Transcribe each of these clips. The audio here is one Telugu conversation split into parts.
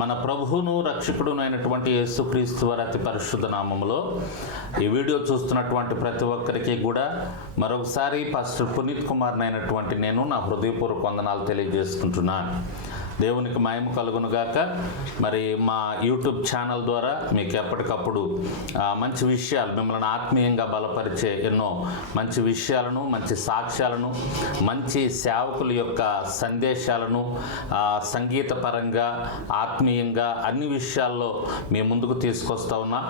మన ప్రభువును రక్షకుడును అయినటువంటి యేసుక్రీస్తు వారి అతి పరిశుద్ధ నామములో ఈ వీడియో చూస్తున్నటువంటి ప్రతి ఒక్కరికి కూడా మరొకసారి పాస్టర్ పునీత్ కుమార్ అయినటువంటి నేను నా హృదయపూర్వక వందనాలు తెలియజేసుకుంటున్నాను. దేవునికి మహిమ కలుగునుగాక. మరి మా యూట్యూబ్ ఛానల్ ద్వారా మీకు ఎప్పటికప్పుడు మంచి విషయాలు, మిమ్మల్ని ఆత్మీయంగా బలపరిచే ఎన్నో మంచి విషయాలను, మంచి సాక్ష్యాలను, మంచి సేవకుల యొక్క సందేశాలను సంగీతపరంగా, ఆత్మీయంగా అన్ని విషయాల్లో మీ ముందుకు తీసుకొస్తా ఉన్నా.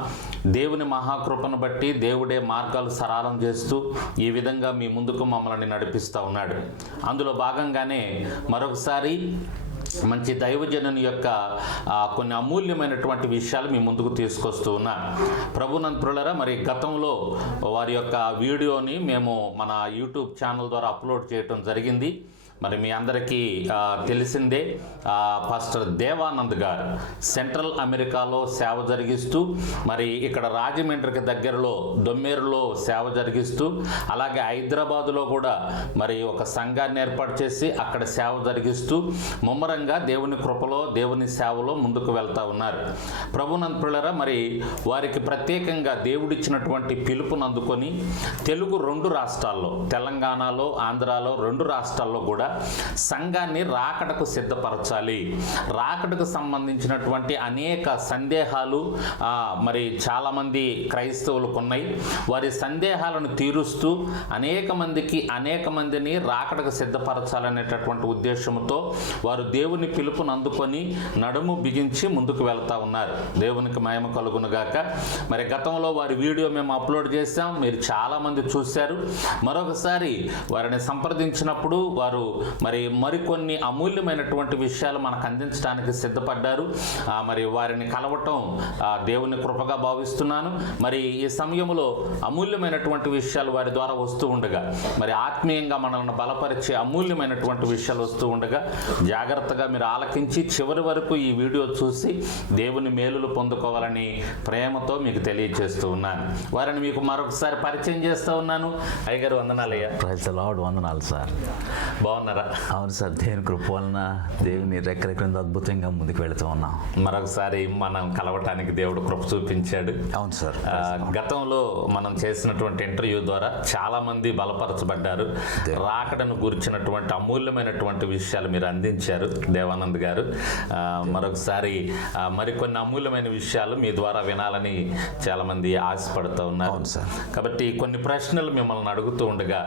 దేవుని మహాకృపను బట్టి దేవుడే మార్గాలు సరళం చేస్తూ ఈ విధంగా మీ ముందుకు మమ్మల్ని నడిపిస్తూ ఉన్నాడు. అందులో భాగంగానే మరొకసారి మంచి దైవజనుని యొక్క కొన్ని అమూల్యమైనటువంటి విషయాలు మీ ముందుకు తీసుకొస్తూ ఉన్నా. ప్రభునంతులరా, మరి గతంలో వారి యొక్క వీడియోని మేము మన యూట్యూబ్ ఛానల్ ద్వారా అప్లోడ్ చేయటం జరిగింది. మరి మీ అందరికీ తెలిసిందే, పాస్టర్ దేవానంద్ గారు సెంట్రల్ అమెరికాలో సేవ జరిగిస్తూ, మరి ఇక్కడ రాజమండ్రికి దగ్గరలో దొమ్మేరులో సేవ జరిగిస్తూ, అలాగే హైదరాబాదులో కూడా మరి ఒక సంఘాన్ని ఏర్పాటు చేసి అక్కడ సేవ జరిగిస్తూ ముమ్మరంగా దేవుని కృపలో, దేవుని సేవలో ముందుకు వెళ్తూ ఉన్నారు. ప్రభునంతులరా, మరి వారికి ప్రత్యేకంగా దేవుడిచ్చినటువంటి పిలుపును అందుకొని తెలుగు 2 రాష్ట్రాల్లో, తెలంగాణలో, ఆంధ్రాలో 2 రాష్ట్రాల్లో కూడా సంఘాన్ని రాకడకు సిద్ధపరచాలి. రాకడకు సంబంధించినటువంటి అనేక సందేహాలు మరి చాలామంది క్రైస్తవులకు ఉన్నాయి. వారి సందేహాలను తీరుస్తూ అనేక మందిని రాకడకు సిద్ధపరచాలనేటటువంటి ఉద్దేశంతో వారు దేవుని పిలుపును అందుకొని నడుము బిగించి ముందుకు వెళ్తా ఉన్నారు. దేవునికి మహిమ కలుగునుగాక. మరి గతంలో వారి వీడియో మేము అప్లోడ్ చేశాం, మీరు చాలామంది చూశారు. మరొకసారి వారిని సంప్రదించినప్పుడు వారు మరికొన్ని అమూల్యమైనటువంటి విషయాలు మనకు అందించడానికి సిద్ధపడ్డారు. మరి వారిని కలవటం దేవుని కృపగా భావిస్తున్నాను. మరి ఈ సమయంలో అమూల్యమైనటువంటి విషయాలు వారి ద్వారా వస్తూ ఉండగా, మరి ఆత్మీయంగా మనల్ని బలపరిచే అమూల్యమైనటువంటి విషయాలు వస్తూ ఉండగా జాగ్రత్తగా మీరు ఆలకించి చివరి వరకు ఈ వీడియో చూసి దేవుని మేలులు పొందుకోవాలని ప్రేమతో మీకు తెలియజేస్తూ ఉన్నాను. వారిని మీకు మరొకసారి పరిచయం చేస్తూ ఉన్నాను. అయ్యగారు వందనాలయ్యా. Praise the Lord. వందనాలు సార్. బాగున్నారా? అవును సార్, దేవుని కృప వలన దేవుని రెక్కరెక్కల అద్భుతంగా ముందుకు వెళుతూ ఉన్నాం. మరొకసారి మనం కలవటానికి దేవుడు కృప చూపించాడు. అవును సార్. గతంలో మనం చేసినటువంటి ఇంటర్వ్యూ ద్వారా చాలా మంది బలపరచబడ్డారు. రాకడను గురించినటువంటి అమూల్యమైనటువంటి విషయాలు మీరు అందించారు దేవానంద్ గారు. మరొకసారి మరికొన్ని అమూల్యమైన విషయాలు మీ ద్వారా వినాలని చాలా మంది ఆశపడుతూ ఉన్నారు. అవును సార్. కాబట్టి కొన్ని ప్రశ్నలు మిమ్మల్ని అడుగుతూ ఉండగా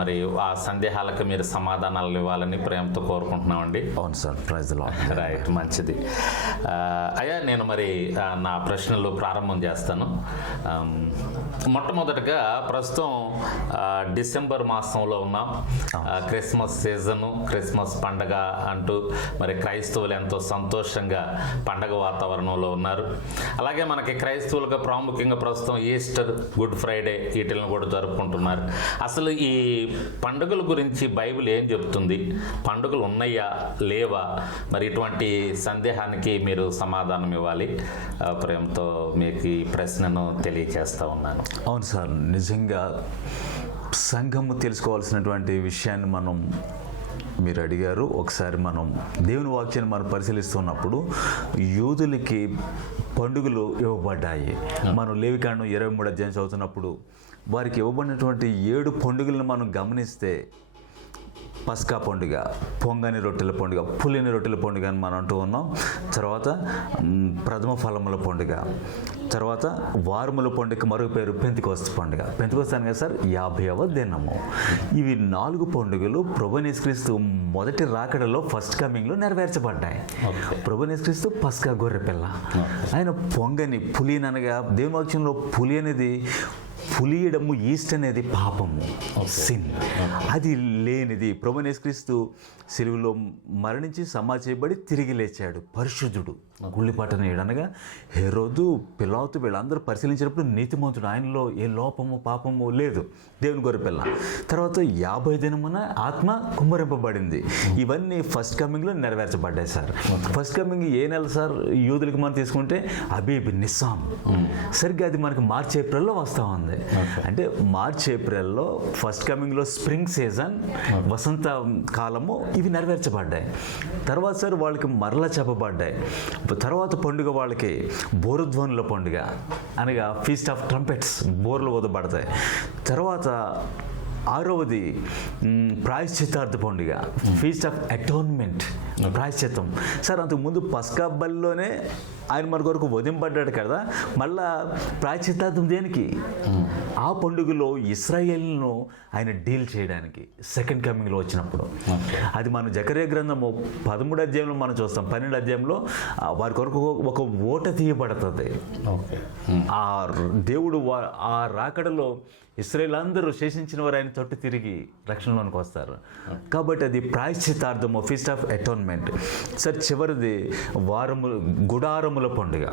మరి ఆ సందేహాలకు మీరు సమాధానాలు ఇవ్వాలని ప్రేమతో కోరుకుంటున్నామండి. అవును sir. Praise the Lord. Right, మంచిది. అయ్యా, నేను మరి నా ప్రశ్నలు ప్రారంభం చేస్తాను. మొట్టమొదటిగా ప్రస్తుతం డిసెంబర్ మాసంలో ఉన్నాం. క్రిస్మస్ సీజను, క్రిస్మస్ పండగ అంటూ మరి క్రైస్తవులు ఎంతో సంతోషంగా పండగ వాతావరణంలో ఉన్నారు. అలాగే మనకి క్రైస్తవులుగా ప్రాముఖ్యంగా ప్రస్తుతం ఈస్టర్, గుడ్ ఫ్రైడే వీటిని కూడా జరుపుకుంటున్నారు. అసలు ఈ పండుగల గురించి బైబిల్ ఏం చెప్తుంది? పండుగలు ఉన్నాయా లేవా? మరి ఇటువంటి సందేహానికి మీరు సమాధానం ఇవ్వాలి. ప్రేమతో మీకు ఈ ప్రశ్నను తెలియజేస్తూ ఉన్నాను. అవును సార్, నిజంగా సంఘము తెలుసుకోవాల్సినటువంటి విషయాన్ని మీరు అడిగారు. ఒకసారి మనం దేవుని వాక్యాన్ని మనం పరిశీలిస్తున్నప్పుడు యూదులకి పండుగలు ఇవ్వబడ్డాయి. మనం లేవికాండం 23 అధ్యాయం చదువుతున్నప్పుడు వారికి ఇవ్వబడినటువంటి 7 పండుగలను మనం గమనిస్తే పస్కా పండుగ, పొంగని రొట్టెల పండుగ, పులిని రొట్టెల పండుగ అని మనం అంటూ ఉన్నాం. తర్వాత ప్రథమ ఫలముల పండుగ, తర్వాత వారముల పండుగ మరొక పేరు పెంతెకొస్తు పండుగ. పెంతెకొస్తు అనగా సార్ 50వ దినము. ఇవి 4 పండుగలు ప్రభువైన యేసుక్రీస్తు మొదటి రాకడలో ఫస్ట్ కమింగ్లో నెరవేర్చబడ్డాయి. ప్రభువైన యేసుక్రీస్తు పస్కా గొర్రెపిల్ల. ఆయన పొంగని పులి అనగా దేవుని వాక్యంలో పులి అనేది పులియడము, ఈస్ట్ అనేది పాపము, సిన్. అది లేనిది ప్రభువైన యేసుక్రీస్తు సిలువలో మరణించి సమాధి చేయబడి తిరిగి లేచాడు, పరిశుద్ధుడు. గుళ్ళిపట్టనీయుడు అనగా హెరోదు, పిలాతు వీళ్ళందరూ పరిశీలించినప్పుడు నీతిమంతుడు, ఆయనలో ఏ లోపము పాపము లేదు, దేవుని గొర్రెపిల్ల. తర్వాత 50 దినమున ఆత్మ కుమ్మరింపబడింది. ఇవన్నీ ఫస్ట్ కమింగ్లో నెరవేర్చబడ్డాయి సార్. ఫస్ట్ కమింగ్ ఏ నెల సార్? యూదులకి మనం తీసుకుంటే అబీబ్, నిస్సాం. సరిగ్గా అది మనకి మార్చ్ ఏప్రిల్లో వస్తూ ఉంది. అంటే మార్చ్ ఏప్రిల్లో ఫస్ట్ కమింగ్లో స్ప్రింగ్ సీజన్, వసంత కాలము, ఇవి నెరవేర్చబడ్డాయి. తర్వాత సార్ వాళ్ళకి మరలా చెప్పబడ్డాయి. తర్వాత పండుగ వాళ్ళకి బోరుధ్వనుల పండుగ అనగా ఫీస్ట్ ఆఫ్ ట్రంపెట్స్, బోర్లు ఊదబడతాయి. తర్వాత 6వది ప్రాయశ్చిత్తార్థ పండుగ, ఫీస్ట్ ఆఫ్ అటోన్మెంట్, ప్రాయశ్చిత్తం. సార్ అంతకుముందు పస్కా బలిలోనే ఆయన మన కొరకు వధింపడ్డాడు కదా, మళ్ళా ప్రాయశ్చిత్తార్థం దేనికి? ఆ పండుగలో ఇశ్రాయేల్ను ఆయన డీల్ చేయడానికి సెకండ్ కమింగ్లో వచ్చినప్పుడు. అది మనం జకర్యా గ్రంథము 13 అధ్యాయంలో మనం చూస్తాం. 12 అధ్యాయంలో వారి కొరకు ఒక ఓట తీయబడుతుంది. ఆ దేవుడు ఆ రాకడలో ఇశ్రాయేల్ అందరూ శేషించిన వారు ఆయన తొట్టు తిరిగి రక్షణలోనికి వస్తారు. కాబట్టి అది ప్రాయశ్చిత్తార్థము, ఫీస్ట్ ఆఫ్ అటోన్మెంట్. సార్ చివరిది గుడారముల పండుగ,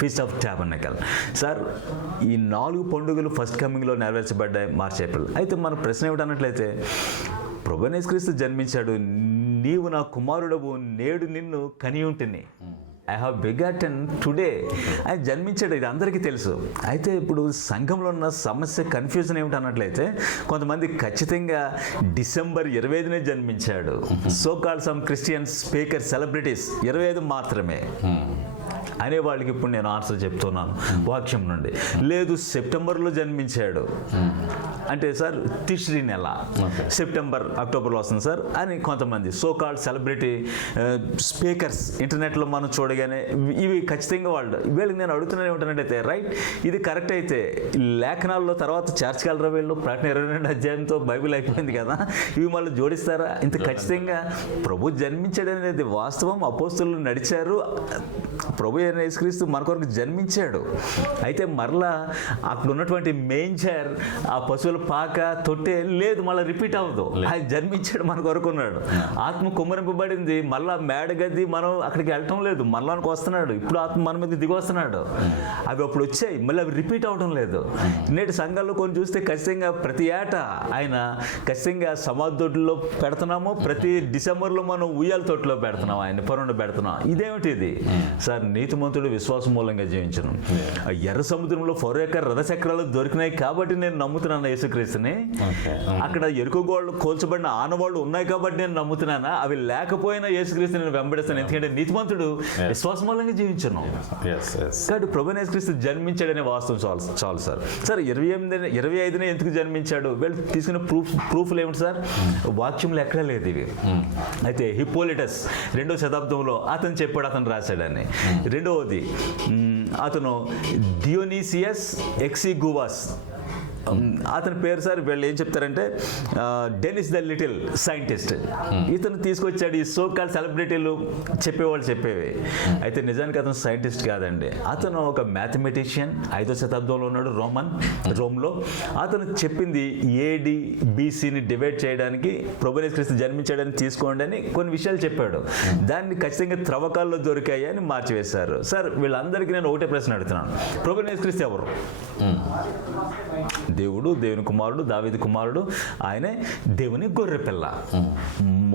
ఫీస్ట్ ఆఫ్ టాబర్నకల్. సార్ ఈ 4 పండుగలు ఫస్ట్ కమింగ్లో నెరవేర్చబడ్డాయి మార్చ్ ఏప్రిల్. అయితే మన ప్రశ్న ఏమిటన్నట్లయితే, ప్రభువైన యేసుక్రీస్తు జన్మించాడు, నీవు నా కుమారుడవు, నేడు నిన్ను కనియుంటిని, ఐ హ్యావ్ బిగాటన్ టుడే. ఆయన జన్మించాడు, ఇది అందరికీ తెలుసు. అయితే ఇప్పుడు సంఘంలో ఉన్న సమస్య, కన్ఫ్యూజన్ ఏమిటన్నట్లయితే, కొంతమంది ఖచ్చితంగా డిసెంబర్ 25నే జన్మించాడు. So called some Christian speaker celebrities 25 మాత్రమే అనే వాళ్ళకి ఇప్పుడు నేను ఆన్సర్ చెప్తున్నాను వాక్యం నుండి. లేదు, సెప్టెంబర్లో జన్మించాడు అంటే సార్ తిష్రీ నెల, సెప్టెంబర్ అక్టోబర్లో వస్తుంది సార్ అని కొంతమంది సో కాల్డ్ సెలబ్రిటీ స్పీకర్స్ ఇంటర్నెట్లో మనం చూడగానే ఇవి ఖచ్చితంగా వీళ్ళకి నేను అడుగుతున్నాను ఏమిటంటే, రైట్, ఇది కరెక్ట్ అయితే లేఖనాల్లో తర్వాత చేర్చగలరా వీళ్ళు? ప్రకటన 22 అధ్యాయంతో బైబిల్ అయిపోయింది కదా, ఇవి మళ్ళీ జోడిస్తారా? ఇంత ఖచ్చితంగా ప్రభు జన్మించాడు అనేది వాస్తవం. అపోస్తులు నడిచారు, ప్రభు అయిన యేసుక్రీస్తు మన కొరకు జన్మించాడు. అయితే మరలా అక్కడ ఉన్నటువంటి మేంజర్, ఆ పశువుల పాక, తొట్టే లేదు, మళ్ళీ రిపీట్ అవ్వదు. ఆయన జన్మించాడు, మన కొరకు ఉన్నాడు. ఆత్మ కుమ్మరింపబడింది, మళ్ళా మేడగద్ది మనం అక్కడికి వెళ్ళటం లేదు, మనలోనికి వస్తున్నాడు. ఇప్పుడు ఆత్మ మన మీద దిగి వస్తున్నాడు. అవి అప్పుడు వచ్చాయి, మళ్ళీ అవి రిపీట్ అవడం లేదు. నేటి సంఘాల్లో కొన్ని చూస్తే ఖచ్చితంగా ప్రతి ఏటా ఆయన ఖచ్చితంగా సమాధి తొట్టులో పెడుతున్నాము, ప్రతి డిసెంబర్లో మనం ఉయ్యాల తొట్టులో పెడుతున్నాం, ఆయన పరుండ పెడుతున్నాం. ఇదేమిటి ఇది సార్? నీతిమంతుడు విశ్వాసం మూలంగా జీవించను. ఎర్ర సముద్రంలో ఫరో యొక్క రథచక్రాలు దొరికినాయి కాబట్టి నేను నమ్ముతున్నాను యేసుక్రీస్తుని. అక్కడ ఎరుకు గోళ్ళు కోల్చబడిన ఆనవాళ్ళు ఉన్నాయి కాబట్టి నేను నమ్ముతున్నానా? అవి లేకపోయినా యేసుక్రీస్తు నేను వెంబడిస్తాను, ఎందుకంటే నీతిమంతుడు విశ్వాసం మూలంగా జీవించను. కాబట్టి ప్రభువైన యేసుక్రీస్తు జన్మించాడనే వాస్తవం చాలు సార్. సార్ 25నే ఎందుకు జన్మించాడు? వీళ్ళు తీసుకున్న ప్రూఫ్లు ఏమిటి సార్? వాక్యంలో ఎక్కడా లేదు ఇవి. అయితే హిప్పోలిటస్ 2వ శతాబ్దంలో అతను చెప్పాడు, అతను రాశాడని. రెండవది అతను డియోనీసియస్ ఎక్సిగువాస్, అతని పేరు సార్ వీళ్ళు ఏం చెప్తారంటే డెనిస్ ద లిటిల్ సైంటిస్ట్. ఇతను తీసుకొచ్చాడు ఈ సో కాల్డ్ సెలబ్రిటీలు చెప్పేవాళ్ళు చెప్పేవి. అయితే నిజానికి అతను సైంటిస్ట్ కాదండి, అతను ఒక మ్యాథమెటిషియన్. 5వ శతాబ్దంలో ఉన్నాడు రోమ్లో. అతను చెప్పింది AD BCని డివైడ్ చేయడానికి ప్రభువైన యేసుక్రీస్తు జన్మించాడని తీసుకోండి అని కొన్ని విషయాలు చెప్పాడు. దాన్ని ఖచ్చితంగా త్రవ్వకాల్లో దొరికాయి అని మార్చివేశారు. సార్ వీళ్ళందరికీ నేను ఒకటే ప్రశ్న అడుగుతున్నాను, ప్రభువైన యేసుక్రీస్తు ఎవరు? దేవుడు, దేవుని కుమారుడు, దావీదు కుమారుడు, ఆయనే దేవుని గొర్రెపిల్ల.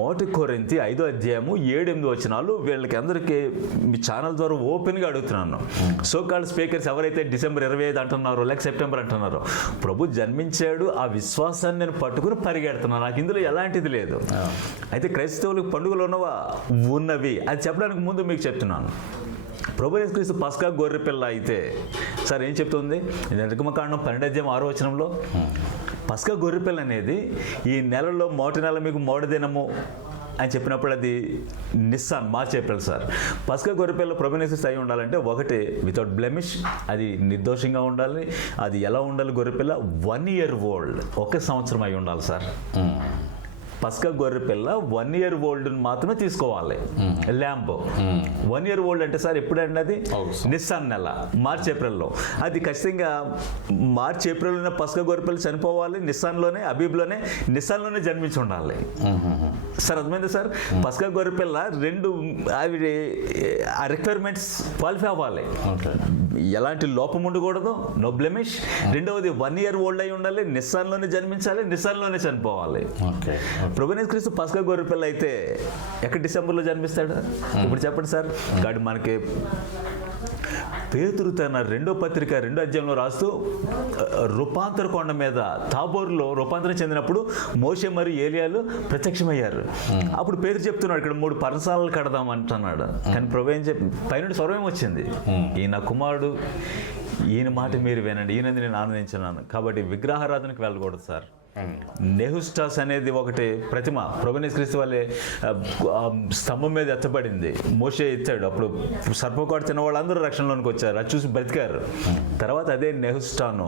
1 కొరింథీ 5వ అధ్యాయము 7-8 వచనాలు వీళ్ళకి అందరికీ మీ ఛానల్ ద్వారా ఓపెన్గా అడుగుతున్నాను. సో కాల్డ్ స్పీకర్స్ ఎవరైతే డిసెంబర్ 25 అంటున్నారో లేక సెప్టెంబర్ అంటున్నారో, ప్రభు జన్మించాడు, ఆ విశ్వాసాన్ని నేను పట్టుకుని పరిగెడుతున్నాను, నాకు ఇందులో ఎలాంటిది లేదు. అయితే క్రైస్తవులకు పండుగలు ఉన్నవి అది చెప్పడానికి ముందు మీకు చెప్తున్నాను. ప్రభువైన యేసుక్రీస్తు పస్కా గొర్రెపిల్ల అయితే సార్ ఏం చెప్తుంది? నిర్గమకాండం 12వ అధ్యాయం 6వ వచనంలో పస్కా గొర్రెపిల్ల అనేది ఈ నెలలో మొదటి నెల మీకు మొదటి దినము అని చెప్పినప్పుడు అది నిస్సాన్, మార్చ్ ఏప్రిల్ సార్. పస్కా గొర్రెపిల్ల ప్రభువైన యేసుక్రీస్తు అయి ఉండాలంటే ఒకటి వితౌట్ బ్లెమిష్, అది నిర్దోషంగా ఉండాలి. అది ఎలా ఉండాలి? గొర్రెపిల్ల 1 year old, 1 సంవత్సరం అయి ఉండాలి సార్. పస్కా గొర్రె పిల్ల 1 year old మాత్రమే తీసుకోవాలి. ల్యాంబ్ 1 year old అంటే సార్ ఎప్పుడండి అది? నిస్సాన్ నెల, మార్చ్ ఏప్రిల్లో. అది ఖచ్చితంగా మార్చ్ ఏప్రిల్లోనే పస్కా గొర్రె పిల్ల చనిపోవాలి. నిస్సాన్లోనే, అబీబ్లోనే, నిస్సాన్లోనే జన్మించి ఉండాలి. సార్ అర్థమైంది సార్? పస్కా గొర్రె పిల్ల 2 అవి ఆ రిక్వైర్మెంట్స్ క్వాలిఫై అవ్వాలి. ఎలాంటి లోపం ఉండకూడదు, నో బ్లెమిష్. రెండవది 1 year old అయి ఉండాలి, నిస్సాన్లోనే జన్మించాలి, నిస్సాన్లోనే చనిపోవాలి. ప్రభువైన యేసుక్రీస్తు పస్కా గొర్రె పిల్ల అయితే ఎక్కడ డిసెంబర్లో జన్మిస్తాడు? ఇప్పుడు చెప్పండి సార్. కాబట్టి మనకి పేతురు తన 2వ పత్రిక 2వ అధ్యాయంలో రాస్తూ రూపాంతర కొండ మీద తాబోరులో రూపాంతరం చెందినప్పుడు మోషే మరియు ఏలియాలు ప్రత్యక్షమయ్యారు. అప్పుడు పేతురు చెప్తున్నాడు, ఇక్కడ 3 పర్ణశాలలు కడదాం అంటున్నాడు. కానీ ప్రభు ఏం చెప్పి పైనుండి స్వరం వచ్చింది, ఈయన కుమారుడు, ఈయన మాట మీరు వినండి, ఈయనంది నేను ఆనందించున్నాను. కాబట్టి విగ్రహారాధనకు వెళ్ళకూడదు సార్. నెహుస్టాస్ అనేది ఒకటి ప్రతిమ ప్రభువైన యేసుక్రీస్తు వాళ్ళే స్తంభం మీద ఎత్తబడింది. మోషే ఎత్తాడు, అప్పుడు సర్పకోట తిన్న వాళ్ళందరూ రక్షణలోనికి వచ్చారు, అది చూసి బ్రతికారు. తర్వాత అదే నెహుస్టాను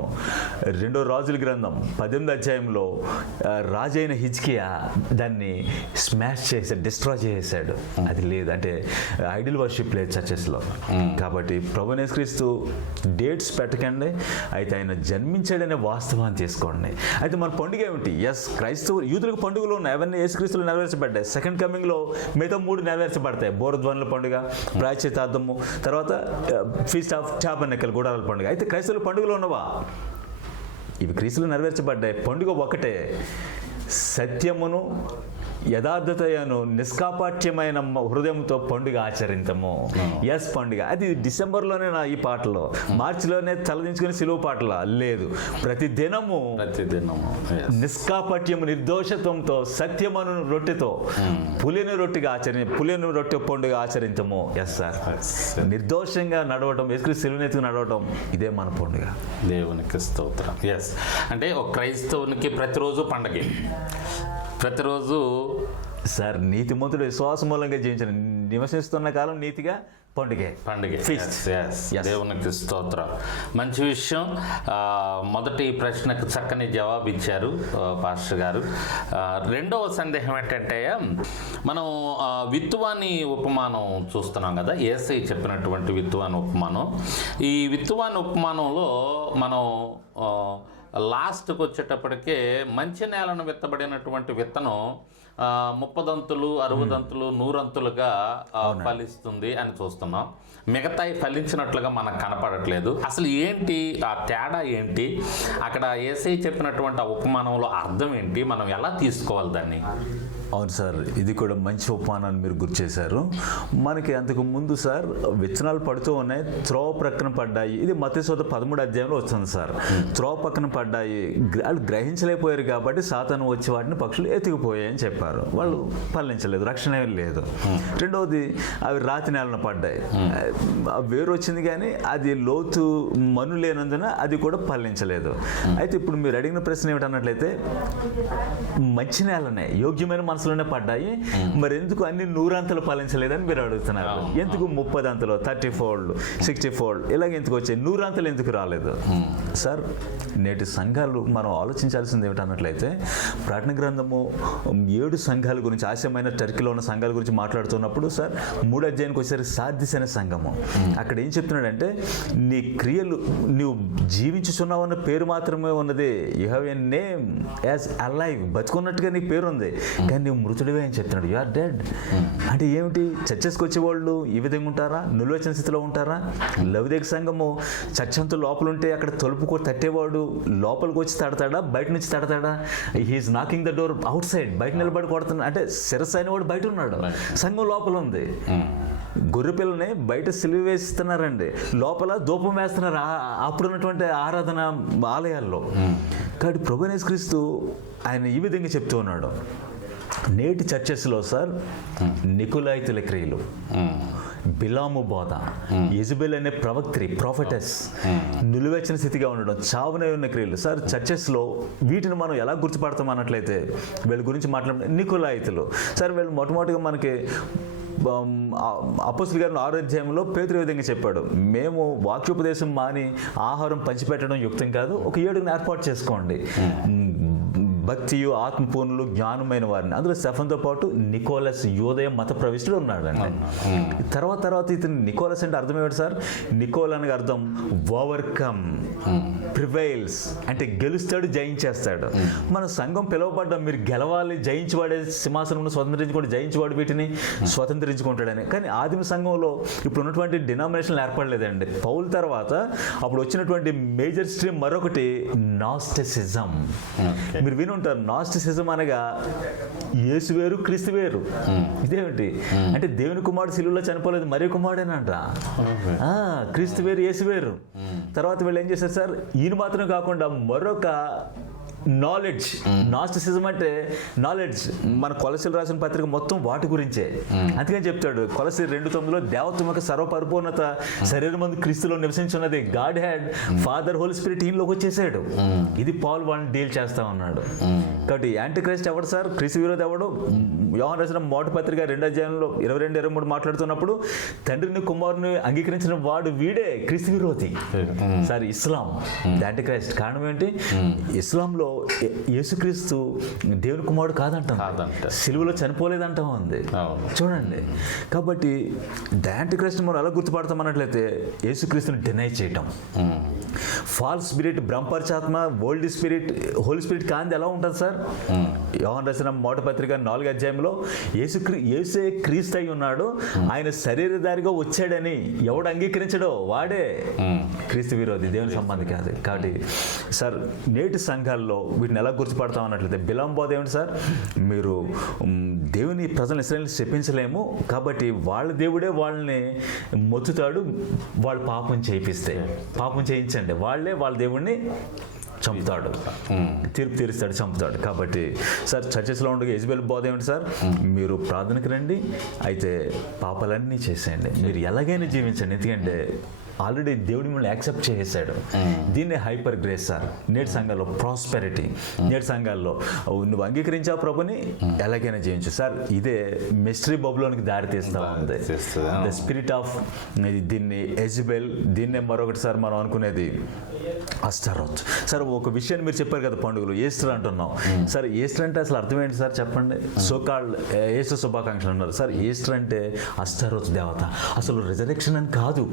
2వ రాజుల గ్రంథం 18వ అధ్యాయంలో రాజైన హిజ్కియా దాన్ని స్మాష్ చేశాడు, డిస్ట్రాయ్ చేశాడు. అది లేదు, అంటే ఐడిల్ వర్షిప్ లేదు చర్చెస్లో. కాబట్టి ప్రభువైన యేసుక్రీస్తు డేట్స్ పెట్టకండి, అయితే ఆయన జన్మించాడనే వాస్తవాన్ని తీసుకోండి. అయితే మన పండుగ ఏమిటి? ఎస్, క్రైస్తవ యూదులకు పండుగలు ఉన్నాయి, అవన్నీ యేసుక్రీస్తులు నెరవేర్చబడ్డాయి. సెకండ్ కమింగ్లో మిగతా 3 నెరవేర్చబడతాయి. బోరధ్వనుల పండుగ, ప్రాయశ్చిత్తార్థము, తర్వాత ఫీస్ట్ ఆఫ్ టాబర్నకల్ గుడారాల పండుగ. అయితే క్రైస్తవుల పండుగలు ఉన్నవా? ఇవి క్రీస్తులు నెరవేర్చబడ్డాయి. పండుగ ఒకటే, సత్యమును యథార్థతను నిష్కాపాఠ్యమైన హృదయంతో పండుగ ఆచరించము. ఎస్, పండుగ అది డిసెంబర్లోనే నా ఈ పాటలో, మార్చిలోనే తలదించుకుని సిలువ పాటల లేదు. ప్రతిదినము నిష్కాపట్యము నిర్దోషత్వంతో సత్యమును రొట్టెతో పులిని రొట్టె పండుగ ఆచరించము. ఎస్ సార్, నిర్దోషంగా నడవటం, యేసుక్రీస్తు సిలువనెత్తుకు నడవటం, ఇదే మన పండుగ. దేవునికి స్తోత్రం. ఎస్, అంటే ఒక క్రైస్తవునికి ప్రతిరోజు పండగే. ప్రతిరోజు సార్ నీతిమంతుడు విశ్వాస మూలంగా జీవించిన నివసిస్తున్న కాలం నీతిగా పండుగే. దేవునికి స్తోత్రం. మంచి విషయం. మొదటి ప్రశ్నకు చక్కని జవాబు ఇచ్చారు పాస్టర్ గారు. రెండవ సందేహం ఏంటంటే, మనం విత్తువాని ఉపమానం చూస్తున్నాం కదా, యేసయ్య చెప్పినటువంటి విత్తువాని ఉపమానం. ఈ విత్తువాని ఉపమానంలో మనం లాస్ట్కి వచ్చేటప్పటికే మంచి నేలను విత్తబడినటువంటి విత్తనం 30 దంతులు 60 దంతులు 100 అంతులుగా ఫలిస్తుంది అని చూస్తున్నాం. మిగతాయి ఫలించినట్లుగా మనకు కనపడట్లేదు. అసలు ఏంటి ఆ తేడా ఏంటి? అక్కడ యేసయ్య చెప్పినటువంటి ఆ ఉపమానంలో అర్థం ఏంటి? మనం ఎలా తీసుకోవాలి దాన్ని? అవును సార్, ఇది కూడా మంచి ఉపమానాన్ని మీరు గుర్తు చేశారు. మనకి అంతకు ముందు సార్ విత్తనాలు పడుతూ ఉన్నాయి, త్రోవ ప్రక్కన పడ్డాయి. ఇది మత్తయి సువార్త 13వ అధ్యాయంలో వస్తుంది సార్. త్రోవ పక్కన పడ్డాయి, వాళ్ళు గ్రహించలేకపోయారు కాబట్టి సాతాను వచ్చి వాటిని పక్షులు ఎత్తుకుపోయాయి అని చెప్పారు. వాళ్ళు ఫలించలేదు, రక్షణ లేదు. రెండవది అవి రాతి నేలను పడ్డాయి, వేరు వచ్చింది కానీ అది లోతు మను లేనందున అది కూడా ఫలించలేదు. అయితే ఇప్పుడు మీరు అడిగిన ప్రశ్న ఏమిటన్నట్లయితే, మంచి నేలనే యోగ్యమైన మనసులోనే పడ్డాయి, మరి ఎందుకు అన్ని 100 అంతలు ఫలించలేదని మీరు అడుగుతున్నారు. ఎందుకు 30 అంతలు 30 fold 60 fold ఇలాగ ఎందుకు వచ్చాయి, 100 అంతలు ఎందుకు రాలేదు? సార్, నేటి సంఘాలు మనం ఆలోచించాల్సింది ఏమిటన్నట్లయితే, ప్రకటన గ్రంథము 7 సంఘాల గురించి, ఆశయమైన టర్కీలో ఉన్న సంఘాల గురించి మాట్లాడుతున్నప్పుడు సార్ 3వ అధ్యాయానికి వచ్చేసరికి సార్దిస్ అనే సంఘము, అక్కడ ఏం చెప్తున్నాడంటే, నీ క్రియలు నువ్వు జీవించుచున్నావన్న పేరు మాత్రమే ఉన్నది, you have a name as alive, బతుకున్నట్టుగా నీ పేరు ఉంది, కానీ నువ్వు మృతుడివే అని చెప్తున్నాడు. You are dead. అంటే ఏమిటి? చర్చెస్కి వచ్చేవాళ్ళు ఈ విధంగా ఉంటారా? నిలువచిన స్థితిలో ఉంటారా? లవిదేక సంఘము చర్చంతో లోపల ఉంటే అక్కడ తలుపు తట్టేవాడు లోపలికి వచ్చి తడతాడా, బయట నుంచి తడతాడా? He is knocking the door outside, బయట నిలబడి కొడుతున్నాడు. అంటే శిరస్సు అయిన వాడు బయట ఉన్నాడు, సంఘం లోపల ఉంది. గొర్రెపిల్లని బయట సిలువ వేస్తున్నారండి, లోపల ధూపం వేస్తున్నారు అప్పుడున్నటువంటి ఆరాధన ఆలయాల్లో. కాబట్టి ప్రభువైన యేసుక్రీస్తు ఆయన ఈ విధంగా చెప్తూ ఉన్నాడు. నేటి చర్చెస్లో సార్ నికులాయితుల క్రియలు, బిలాము బోధ, యెజబెల్ అనే ప్రాఫెటెస్, నిలువెచ్చని స్థితిగా ఉండడం, చావునే ఉన్న క్రియలు సార్ చర్చెస్లో. వీటిని మనం ఎలా గుర్తుపడతాం అన్నట్లయితే, వీళ్ళ గురించి మాట్లాడే నికులాయితులు సార్, వీళ్ళు మొట్టమొదటిగా మనకి అపోస్తలుల గారు 6వ అధ్యాయంలో పేతురు విధంగా చెప్పాడు, మేము వాక్యోపదేశం మాని ఆహారం పంచిపెట్టడం యుక్తం కాదు, ఒక 7ని ఏర్పాటు చేసుకోండి, భక్తియు ఆత్మపూర్ణులు జ్ఞానమైన వారిని. అందులో స్టెఫన్తో పాటు నికోలస్ యోదయ మత ప్రవిష్టుడు ఉన్నాడండి. తర్వాత ఇతను నికోలస్ అంటే అర్థం ఏమిటి సార్? నికోల్ అనగా అర్థం ఓవర్కమ్, ప్రివైల్స్ అంటే గెలుస్తాడు, జయించేస్తాడు. మన సంఘం పిలువబడ్డం మీరు గెలవాలి, జయించువాడే సింహాసనం స్వతంత్రించుకుంటే జయించువాడు వీటిని స్వతంత్రించుకుంటాడని. కానీ ఆదిమ సంఘంలో ఇప్పుడు ఉన్నటువంటి డినామినేషన్లు ఏర్పడలేదండి. పౌల్ తర్వాత అప్పుడు వచ్చినటువంటి మేజర్ స్ట్రీమ్ మరొకటి నాస్టిసిజం. మీరు వినుంటారు, నాస్టిసిజం అనగా యేసు వేరు క్రీస్తు వేరు. ఇదేమిటి అంటే దేవుని కుమారుడు శిలువలో చనిపోలేదు, మరీ కుమారుడేనంట. క్రీస్తు వేరు యేసు వేరు. తర్వాత వీళ్ళు ఏం చేశారు సార్, ఈయన మాత్రం కాకుండా మరొక నాలెడ్జ్, నాస్టిసిజం అంటే నాలెడ్జ్. మన కొలసీలు రాసిన పత్రిక మొత్తం వాటి గురించే. అందుకని చెప్తాడు కొలసీ 2:9 దేవత్వం యొక్క సర్వపరిపూర్ణత శరీరం మందు క్రీస్తులో నివసించున్నది. God had Father Holy Spirit ఈయనలోకి వచ్చేసాడు. ఇది పాల్ వాళ్ళని డీల్ చేస్తా ఉన్నాడు. కాబట్టి యాంటీ క్రైస్ట్ ఎవడు సార్? క్రీస్తు విరోధి ఎవడు? యోహాను రాసిన మొదటి పత్రిక 2:22-23 మాట్లాడుతున్నప్పుడు తండ్రిని కుమారుని అంగీకరించిన వాడు వీడే క్రీస్తు విరోధి సార్. ఇస్లాం యాంటీ క్రైస్ట్. కారణం ఏంటి? ఇస్లాంలో యేసుక్రీస్తు దేవుని కుమారుడు కాదంటాం, సిలువలో చనిపోలేదంటాం ఉంది చూడండి. కాబట్టి యాంటీ క్రైస్ట్ మనం ఎలా గుర్తుపడతాం అన్నట్లయితే యేసుక్రీస్తుని డినై చేయటం. ఫాల్స్ స్పిరిట్, బ్రహ్మపరిచాత్మ, ఓల్డ్ స్పిరిట్, హోలీ స్పిరిట్ కాంతి ఎలా ఉంటుంది సార్? యోహాను రాసిన మొదటి పత్రిక 4వ అధ్యాయంలో యేసే క్రీస్తు అయి ఉన్నాడు, ఆయన శరీరధారిగా వచ్చాడని ఎవడు అంగీకరించడో వాడే క్రీస్తు విరోధి, దేవుని సంబంధి కాదు. కాబట్టి సార్ నేటి సంఘాల్లో వీటిని ఎలా గుర్తుపడతాం అన్నట్లయితే బిలాంబోధ ఏమిటి సార్? మీరు దేవుని ప్రజలను ఇశ్రాయేలుని శపించలేము కాబట్టి వాళ్ళ దేవుడే వాళ్ళని మొత్తుతాడు, వాళ్ళు పాపం చేయిస్తే. పాపం చేయించండి, వాళ్ళే వాళ్ళ దేవుడిని చంపుతాడు, తీర్పు తీరుస్తాడు, చంపుతాడు. కాబట్టి సార్ చర్చెస్లో ఉండగా యెజబెల్ బోధ ఏమిటి సార్? మీరు ప్రార్థనకి రండి, అయితే పాపాలన్నీ చేసేయండి, మీరు ఎలాగైనా జీవించండి, ఎందుకంటే ఆల్రెడీ దేవుడి మిమ్మల్ని యాక్సెప్ట్ చేసేసాడు. దీన్నే హైపర్ గ్రేస్ సార్. నేటి సంఘాల్లో ప్రాస్పెరిటీ, నేటి సంఘాల్లో నువ్వు అంగీకరించావు ప్రభుని, ఎలాగైనా జీవించు సార్. ఇదే మిస్టరీ బబులోనికి దారి తీస్తా ఉంది. ద స్పిరిట్ ఆఫ్ దీన్ని యెజబెల్, దీన్నే మరొకటి సార్ మనం అనుకునేది అస్టారోత్. సార్ ఒక విషయాన్ని మీరు చెప్పారు కదా, పండుగలు ఈస్టర్ అంటున్నాం సార్. ఈస్టర్ అంటే అసలు అర్థం ఏంటి సార్ చెప్పండి? సోకాల్డ్ ఈస్టర్ శుభాకాంక్షలు అన్నారు సార్. ఈస్టర్ అంటే అస్టారోత్ దేవత, అసలు రిజరెక్షన్ అని కాదు.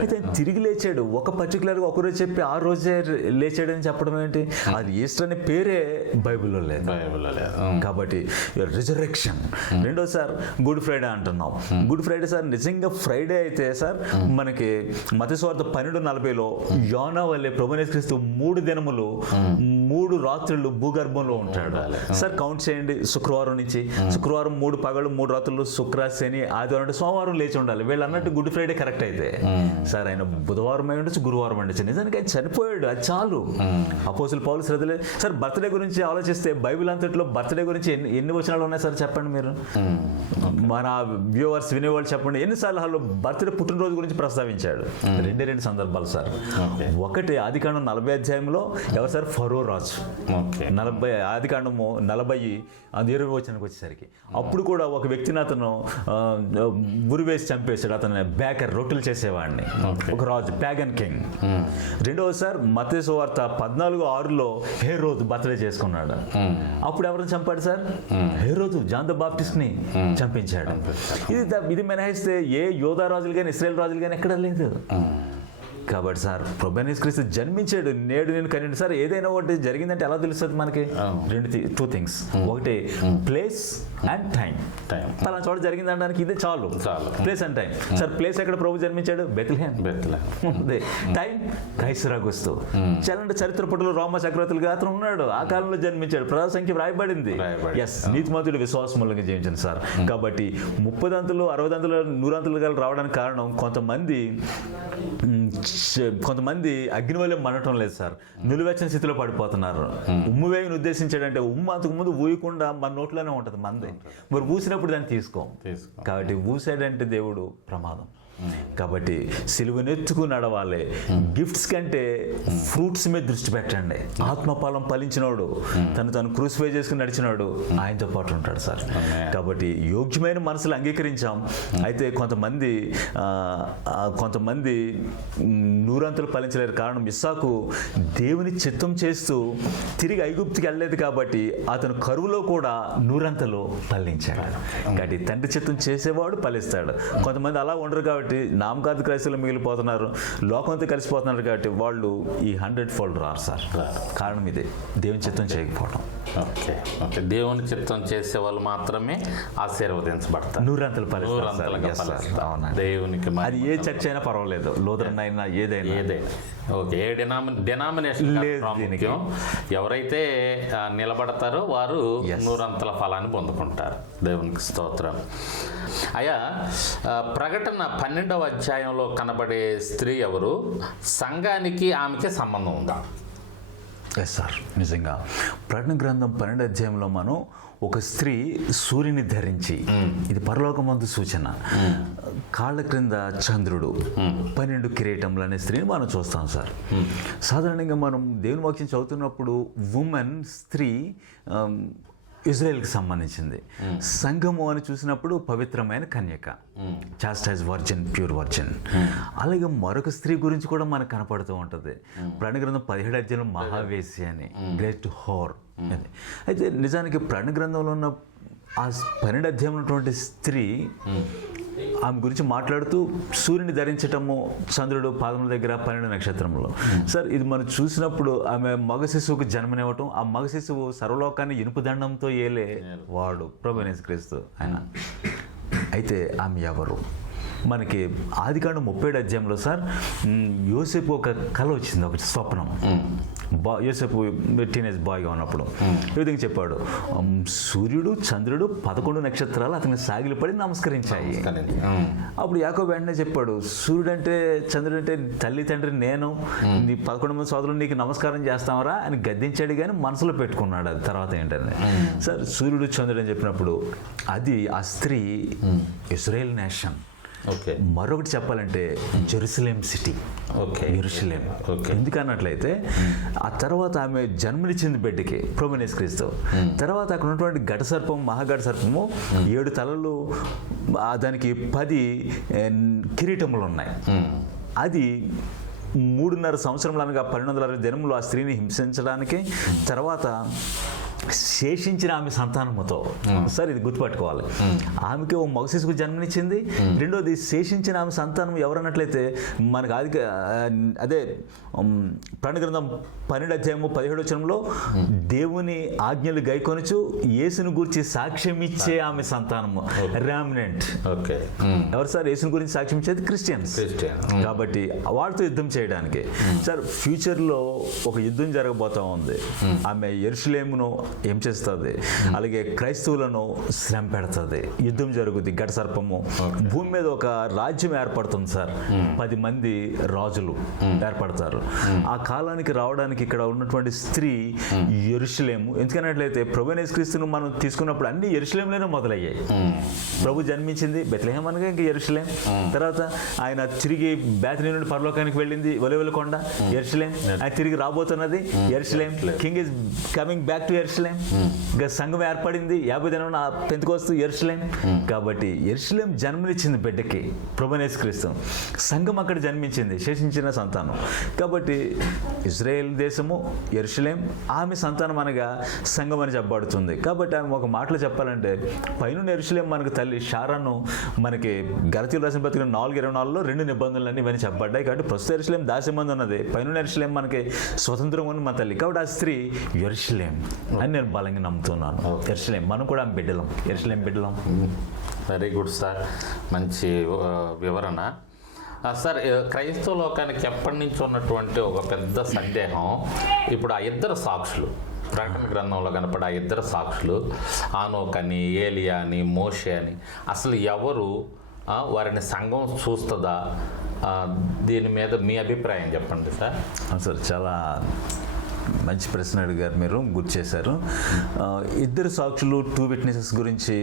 అయితే తిరిగి లేచాడు, ఒక పర్టికులర్గా ఒక రోజు చెప్పి ఆ రోజే లేచాడని చెప్పడం ఏంటి? అది ఈస్టర్ అనే పేరే బైబిల్లో లేదు. కాబట్టి రిజరెక్షన్. రెండో సార్ గుడ్ ఫ్రైడే అంటున్నాం. గుడ్ ఫ్రైడే సార్ నిజంగా ఫ్రైడే అయితే సార్ మనకి మత్తయి సువార్త 12:40లో యోనా వల్లే ప్రభువైన యేసుక్రీస్తు 3 దినములు 3 రాత్రులు భూగర్భంలో ఉంటాడు సార్. కౌంట్ చేయండి, శుక్రవారం నుంచి శుక్రవారం 3 పగలు 3 రాత్రులు, శుక్ర శని ఆదివారం అంటే సోమవారం లేచి ఉండాలి. వీళ్ళు అన్నట్టు గుడ్ ఫ్రైడే కరెక్ట్ అయితే సార్ ఆయన బుధవారం అయి ఉండొచ్చు, గురువారం ఉండొచ్చు. నిజానికి ఆయన చనిపోయాడు, అది చాలు. అపోస్తుల పౌలు శ్రద్ధలే సార్. బర్త్డే గురించి ఆలోచిస్తే బైబిల్ అంతట్లో బర్త్డే గురించి ఎన్ని వచనాలు ఉన్నాయి సార్ చెప్పండి మీరు? మన వ్యూవర్స్ వినేవాళ్ళు చెప్పండి, ఎన్నిసార్లు వాళ్ళు బర్త్డే పుట్టినరోజు గురించి ప్రస్తావించాడు? 2 సందర్భాలు సార్. ఒకటి ఆదికాండం 40వ అధ్యాయంలో ఎవరు సార్? ఫరో రాజు. 40 ఆదికాండము 40 వచనానికి వచ్చేసరికి అప్పుడు కూడా ఒక వ్యక్తిని అతను ఉరివేసి చంపేశాడు. అతను బేకర్, రొట్టెలు చేసేవాడిని, ఒక రాజు, ప్యాగన్ కింగ్. రెండవసారి మత్తయి సువార్త 14:6లో హేరోదు బర్త్డే చేసుకున్నాడు. అప్పుడు ఎవరిని చంపాడు సార్? హేరోదు జాన్ ద బాప్టిస్ట్ ని చంపించాడు. ఇది మినహాయిస్తే ఏ యోధా రాజులు కానీ ఇశ్రాయేల్ రాజులు కానీ ఎక్కడా లేదు. కాబట్టి సార్ ప్రభువైన యేసుక్రీస్తు జన్మించాడు, నేడు నేను కనిండి సార్. ఏదైనా ఒకటి జరిగిందంటే ఎలా తెలుస్తుంది మనకి? 2 థింగ్స్. ఒకటి ప్లేస్ అండ్ టైం. అలా చోట జరిగిందనడానికి ఇదే చాలు, place and time. Sir place ఎక్కడ ప్రభు జన్మించాడు? బెత్లెహేమ్. టైం కైసరాగుస్తు. చలంటే చరిత్ర పుటలో రోమ చక్రవర్తులుగా అతను ఉన్నాడు, ఆ కాలంలో జన్మించాడు, ప్రజా సంఖ్య వ్రాయబడింది. ఎస్, నీతిమంతుడు విశ్వాసం మూలంగా జీవించాడు సార్. కాబట్టి 30 అంతులు 60 అంతులు 100 అంతులుగా రావడానికి కారణం కొంతమంది అగ్ని వల్ల మండటం లేదు సార్, నిలువెచ్చని స్థితిలో పడిపోతున్నారు. ఉమ్ము వేయని ఉద్దేశించాడంటే ఉమ్ము అంతకు ముందు ఊయకుండా మన నోట్లోనే ఉంటుంది మంది, మరి ఊసినప్పుడు దాన్ని తీసుకోం. కాబట్టి ఊసాడంటే దేవుడు ప్రమాదం. కాబట్టి సిలువనెత్తుకు నడవాలి. గిఫ్ట్స్ కంటే ఫ్రూట్స్ మీద దృష్టి పెట్టండి. ఆత్మఫలం ఫలించినోడు, తను క్రూసిఫై చేసుకుని నడిచినాడు, ఆయనతో పాటు ఉంటాడు సార్. కాబట్టి యోగ్యమైన మనసులు అంగీకరించాం. అయితే కొంతమంది నూరంతలు ఫలించలేరు. కారణం ఇస్సాకు దేవుని చిత్తం చేస్తూ తిరిగి ఐగుప్తుకి వెళ్ళలేదు కాబట్టి అతను కరువులో కూడా నూరంతలు ఫలించాడు. కాబట్టి తండ్రి చిత్తం చేసేవాడు ఫలిస్తాడు. కొంతమంది అలా ఉండరు కాబట్టి నామకార్థ క్రైస్తవులు మిగిలిపోతున్నారు, లోకంతో కలిసిపోతున్నారు. కాబట్టి వాళ్ళు ఈ 100-fold రారు సార్. కారణం ఇదే, దేవుని చిత్తం చేయకపోవడం. ఓకే, దేవుని చిత్తం చేసే వాళ్ళు మాత్రమే ఆశీర్వదించబడతారు, నూరంతలు ఫలిస్తారు. దేవునికి అది ఏ చర్చ్ అయినా పర్వాలేదు, లూథరన్ అయినా ఏదైనా. ఓకే, ఏ డినామినేషన్ ప్రాముఖ్యం. ఎవరైతే నిలబడతారో వారు నూరంతల ఫలాన్ని పొందుకుంటారు. దేవునికి స్తోత్రం. అయ్యా, ప్రకటన 12వ అధ్యాయంలో కనబడే స్త్రీ ఎవరు? సంఘానికి ఆమెకి సంబంధం ఉందా? ఎస్ సార్, నిజంగా ప్రకటన గ్రంథం 12వ అధ్యాయంలో మనం ఒక స్త్రీ సూర్యుని ధరించి, ఇది పరలోకమందు సూచన, కాళ్ళ క్రింద చంద్రుడు, 12 కిరీటములు అనే స్త్రీని మనం చూస్తాం సార్. సాధారణంగా మనం దేవుని వాక్యం చదువుతున్నప్పుడు స్త్రీ ఇజ్రాయెల్కి సంబంధించింది. సంఘము అని చూసినప్పుడు పవిత్రమైన కన్యక, చాస్టైజ్ వర్జిన్, ప్యూర్ వర్జిన్. అలాగే మరొక స్త్రీ గురించి కూడా మనకు కనపడుతూ ఉంటుంది. ప్రకటన గ్రంథం 17వ అధ్యాయంలో మహావేశి అని, గ్రేట్ హోర్. అయితే నిజానికి ప్రకటన గ్రంథంలో ఉన్న ఆ 12వ అధ్యాయంలో ఉన్నటువంటి స్త్రీ ఆమె గురించి మాట్లాడుతూ సూర్యుని ధరించటము, చంద్రుడు పాదముల దగ్గర 12 నక్షత్రములు. సార్, ఇది మనం చూసినప్పుడు ఆమె మగ శిశువుకు జన్మనివ్వటం, ఆ మగ శిశువు సర్వలోకాన్ని ఇనుపు దండంతో ఏలే వాడు ప్రభువైన యేసుక్రీస్తు ఆయన. అయితే ఆమె ఎవరు? మనకి ఆదికాండం 37వ అధ్యాయంలో సార్ యోసేపు ఒక కళ వచ్చింది, ఒక స్వప్నం. యోసేపు టీనేజ్ బాయ్గా ఉన్నప్పుడు ఈ విధంగా చెప్పాడు, సూర్యుడు చంద్రుడు 11 నక్షత్రాలు అతనికి సాగిలిపడి నమస్కరించాయి. అప్పుడు యాకోబు వెంటనే చెప్పాడు, సూర్యుడు అంటే చంద్రుడు అంటే తల్లి తండ్రి నేను, నీ 11 మంది సోదరులు నీకు నమస్కారం చేస్తామరా అని గద్దించాడు, కానీ మనసులో పెట్టుకున్నాడు. అది తర్వాత ఏంటంటే సార్, సూర్యుడు చంద్రుడు అని చెప్పినప్పుడు అది ఆ స్త్రీ ఇజ్రాయెల్ నేషన్. మరొకటి చెప్పాలంటే జెరూసలేం సిటీ, యెరూషలేం. ఎందుకన్నట్లయితే ఆ తర్వాత ఆమె జన్మనిచ్చింది బిడ్డకి, ప్రభువైన యేసుక్రీస్తు. తర్వాత అక్కడ ఉన్నటువంటి ఘటసర్పం, మహాఘట సర్పము 7 తలలు, దానికి 10 కిరీటములు ఉన్నాయి. అది 3.5 సంవత్సరములు అనగా 1260 దినములు ఆ స్త్రీని హింసించడానికి, తర్వాత శేషించిన ఆమె సంతానముతో, సార్ ఇది గుర్తుపట్టుకోవాలి, ఆమెకి ఓ మగ శిశువుకు జన్మనిచ్చింది. రెండోది శేషించిన ఆమె సంతానం ఎవరన్నట్లయితే మనకు అదే ప్రకటన గ్రంథం 12వ అధ్యాయము 17వ వచనంలో దేవుని ఆజ్ఞలు గైకొనుచు యేసును గురించి సాక్ష్యం ఇచ్చే ఆమె సంతానము, రామినెంట్. ఎవరు సార్ యేసుని గురించి సాక్ష్యం ఇచ్చేది? క్రిస్టియన్స్. కాబట్టి వాళ్ళతో యుద్ధం చేయడానికి సార్ ఫ్యూచర్లో ఒక యుద్ధం జరగబోతా ఉంది. ఆమె యెరూషలేమును ఏం చేస్తుంది, అలాగే క్రైస్తవులను శ్రమ పెడుతుంది, యుద్ధం జరుగుద్ది, ఘట సర్పము. భూమి మీద ఒక రాజ్యం ఏర్పడుతుంది సార్, 10 మంది రాజులు ఏర్పడతారు. ఆ కాలానికి రావడానికి ఇక్కడ ఉన్నటువంటి స్త్రీ యెరూషలేము. ఎందుకన్నట్లయితే ప్రభువైన యేసుక్రీస్తును మనం తీసుకున్నప్పుడు అన్ని యెరూషలేంలోనే మొదలయ్యాయి. ప్రభు జన్మించింది బెత్లెహేం అనగా ఇంకా యెరూషలేం. తర్వాత ఆయన తిరిగి బేతనీ నుండి పరలోకానికి వెళ్ళింది ఒలీవల కొండ, యెరూషలేం. ఆయన తిరిగి రాబోతున్నది యెరూషలేం. King is coming back to యెరూషలేం. ఇంకా సంఘం ఏర్పడింది 50 దినం పెంతెకోస్తు, యెరూషలేం. కాబట్టి యెరూషలేం జన్మనిచ్చింది బిడ్డకి, ప్రభువైన యేసుక్రీస్తు. సంఘం అక్కడ జన్మించింది, శేషించిన సంతానం. కాబట్టి ఇజ్రాయేల్ దేశము యెరూషలేం, ఆమె సంతానం అనగా సంఘం అని చెప్పబడుతుంది. కాబట్టి ఆమె ఒక మాటలో చెప్పాలంటే పైన యెరూషలేం మనకు తల్లి షారాను, మనకి గలతీయులు రాసిన పత్రిక 4:24లో 2 నిబంధనలన్నీ ఇవన్నీ చెప్పబడ్డాయి. కాబట్టి ప్రస్తుత యెరూషలేం దాస్యమందు ఉన్నది, పైన యెరూషలేం మనకి స్వతంత్రం ఉన్న మన తల్లి. కాబట్టి ఆ స్త్రీ యెరూషలేం అని నేను బలంగా నమ్ముతున్నాను. యెరూషలేం, మనం కూడా బిడ్డలం, యెరూషలేం బిడ్డలం. వెరీ గుడ్ సార్, మంచి వివరణ. సార్, క్రైస్తవ లోకానికి ఎప్పటి నుంచి ఉన్నటువంటి ఒక పెద్ద సందేహం, ఇప్పుడు ఆ 2 సాక్షులు ప్రకటన గ్రంథంలో కనపడే ఆ 2 సాక్షులు, ఆనోక్ అని, ఏలియా అని, మోషే అని, అసలు ఎవరు, వారిని సంఘం చూస్తుందా? దీని మీద మీ అభిప్రాయం చెప్పండి సార్. సార్, చాలా మంచి ప్రశ్న అడిగారు, మీరు గుర్తు చేశారు. ఇద్దరు సాక్షులు, 2 విట్నెసెస్ గురించి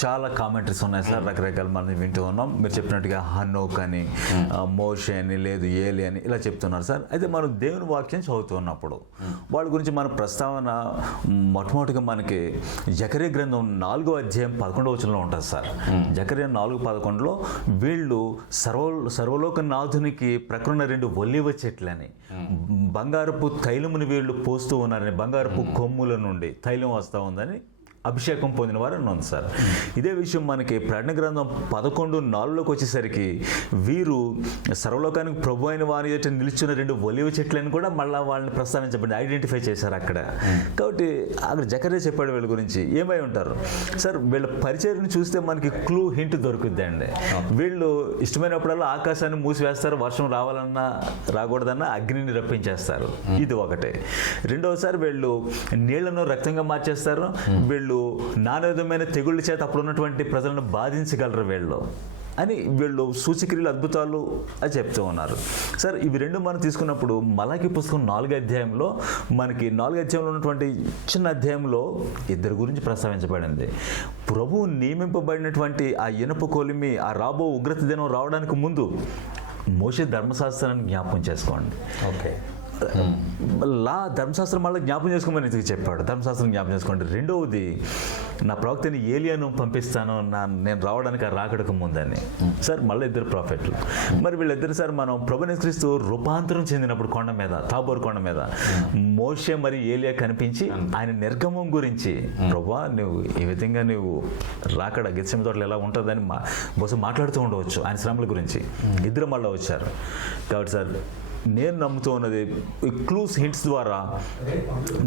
చాలా కామెంటరీస్ ఉన్నాయి సార్, రకరకాల మనం వింటూ ఉన్నాం. మీరు చెప్పినట్టుగా హనోక్ అని, మోషే అని, లేదు ఏలి అని ఇలా చెప్తున్నారు సార్. అయితే మనం దేవుని వాక్యం చదువుతూ ఉన్నప్పుడు వాళ్ళ గురించి మన ప్రస్తావన మొట్టమొదటిగా మనకి జకర్యా గ్రంథం 4వ అధ్యాయం 11వ వచనంలో ఉంటుంది సార్. జకర్యా 4:11లో వీళ్ళు సర్వలోక నాథునికి ప్రక్కన 2 ఒలీవ చెట్లని, బంగారపు తైలముని వీళ్ళు పోస్తూ ఉన్నారని, బంగారపు కొమ్ముల నుండి తైలం వస్తూ ఉందని అభిషేకం పొందిన వారు అని ఉంది సార్. ఇదే విషయం మనకి ప్రకటన గ్రంథం 11:4లోకి వచ్చేసరికి వీరు సర్వలోకానికి ప్రభు అయిన వారి ఎదుట నిలుచున్న 2 ఒలీవ చెట్లను కూడా మళ్ళీ వాళ్ళని ప్రస్తావించబడి ఐడెంటిఫై చేశారు అక్కడ. కాబట్టి అక్కడ జకర్యా చెప్పాడు వీళ్ళ గురించి. ఏమై ఉంటారు సార్? వీళ్ళ పరిచర్ని చూస్తే మనకి క్లూ, హింట్ దొరుకుద్ది అండి. వీళ్ళు ఇష్టమైనప్పుడల్లా ఆకాశాన్ని మూసివేస్తారు, వర్షం రావాలన్నా రాకూడదన్నా అగ్నిని రప్పించేస్తారు. ఇది ఒకటే. రెండవసారి వీళ్ళు నీళ్లను రక్తంగా మార్చేస్తారు. వీళ్ళు నానావిధమైన తెగుళ్ళ చేత అప్పుడు ఉన్నటువంటి ప్రజలను బాధించగలరు వీళ్ళు అని వీళ్ళు సూచక్రియలు, అద్భుతాలు అని చెప్తూ ఉన్నారు సార్. ఇవి 2 మనం తీసుకున్నప్పుడు మలాకి పుస్తకం 4వ అధ్యాయంలో మనకి 4వ అధ్యాయంలో ఉన్నటువంటి చిన్న అధ్యాయంలో ఇద్దరు గురించి ప్రస్తావించబడింది. ప్రభువు నియమింపబడినటువంటి ఆ ఇనుప కొలిమి, ఆ రాబో ఉగ్రత దినం రావడానికి ముందు మోషే ధర్మశాస్త్రాన్ని జ్ఞాపకం చేసుకోండి. ఓకే, ధర్మశాస్త్రం మళ్ళీ జ్ఞాపకం చేసుకోమని ఎందుకు చెప్పాడు? ధర్మశాస్త్రం జ్ఞాపకం చేసుకోండి. రెండవది, నా ప్రవక్తని ఏలియాను పంపిస్తాను నేను రావడానికి ఆ రాకడకు ముందని సార్. మళ్ళీ 2 ప్రాఫెట్లు. మరి వీళ్ళిద్దరు సార్ మనం ప్రభువైన యేసుక్రీస్తు రూపాంతరం చెందినప్పుడు కొండ మీద, తాబోరు కొండ మీద మోషే మరి ఏలియా కనిపించి ఆయన నిర్గమం గురించి, ప్రభువా నువ్వు ఈ విధంగా నువ్వు రాకడ గెత్సేమనే తోటలో ఎలా ఉంటుందని బహుశా మాట్లాడుతూ ఉండవచ్చు ఆయన శ్రమల గురించి. ఇద్దరు మళ్ళీ వచ్చారు. కాబట్టి సార్ నేను నమ్ముతూ ఉన్నది క్లూస్, హింట్స్ ద్వారా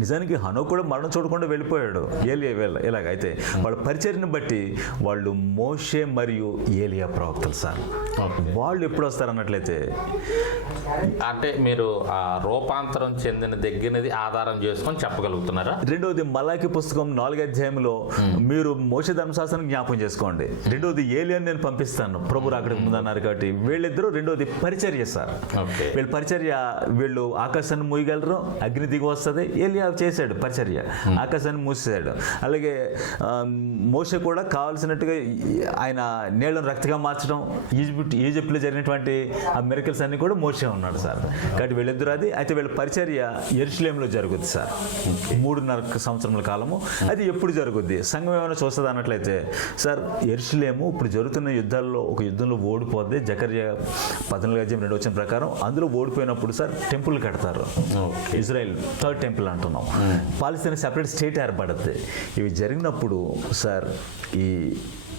నిజానికి హనోక్ కూడా మరణం చూడకుండా వెళ్ళిపోయాడు ఏలియా ఎలాగైతే వాళ్ళ పరిచర్ని బట్టి వాళ్ళు మోషే మరియు ఏలియా ప్రవక్తలు సార్. వాళ్ళు ఎప్పుడు వస్తారు అన్నట్లయితే, అంటే మీరు ఆ రూపాంతరం చెందిన దగ్గరది ఆధారం చేసుకొని చెప్పగలుగుతున్నారా? రెండవది మలాకి పుస్తకం 4వ అధ్యాయంలో మీరు మోషే ధర్మశాస్త్రాన్ని జ్ఞాపకం చేసుకోండి. రెండవది ఏలియాని నేను పంపిస్తాను ప్రభు రాకడకు ముందు అన్నారు. కాబట్టి వీళ్ళిద్దరూ రెండవది పరిచర్య సార్. వీళ్ళ పరిచర్య, వీళ్ళు ఆకాశాన్ని మూయగలరు, అగ్ని దిగి వస్తుంది. ఏలియా చేశాడు పరిచర్య, ఆకాశాన్ని మూసేశాడు. అలాగే మోషే కూడా కావాల్సినట్టుగా ఆయన నీళ్లను రక్తంగా మార్చడం, ఈజిప్ట్లో జరిగినటువంటి ఆ మిరకల్స్ అన్ని కూడా మోషే ఉన్నాడు సార్. కాబట్టి వీళ్ళిద్దరు అది. అయితే వీళ్ళ పరిచర్య యెరూషలేములో జరుగుద్ది సార్. 3.5 సంవత్సరముల కాలము. అది ఎప్పుడు జరుగుద్ది? సంఘం ఏమైనా చూస్తుంది అన్నట్లయితే సార్, యెరూషలేము ఇప్పుడు జరుగుతున్న యుద్ధాల్లో ఒక యుద్ధంలో ఓడిపోద్ది. జకర్యా 14:2 ప్రకారం అందులో ఓడిపోయినప్పుడు సార్ టెంపుల్ కడతారు. ఇజ్రాయెల్ 3rd టెంపుల్ అంటున్నాం. పాలస్తీనా సెపరేట్ స్టేట్ ఏర్పడుద్ది. ఇవి జరిగినప్పుడు సార్ ఈ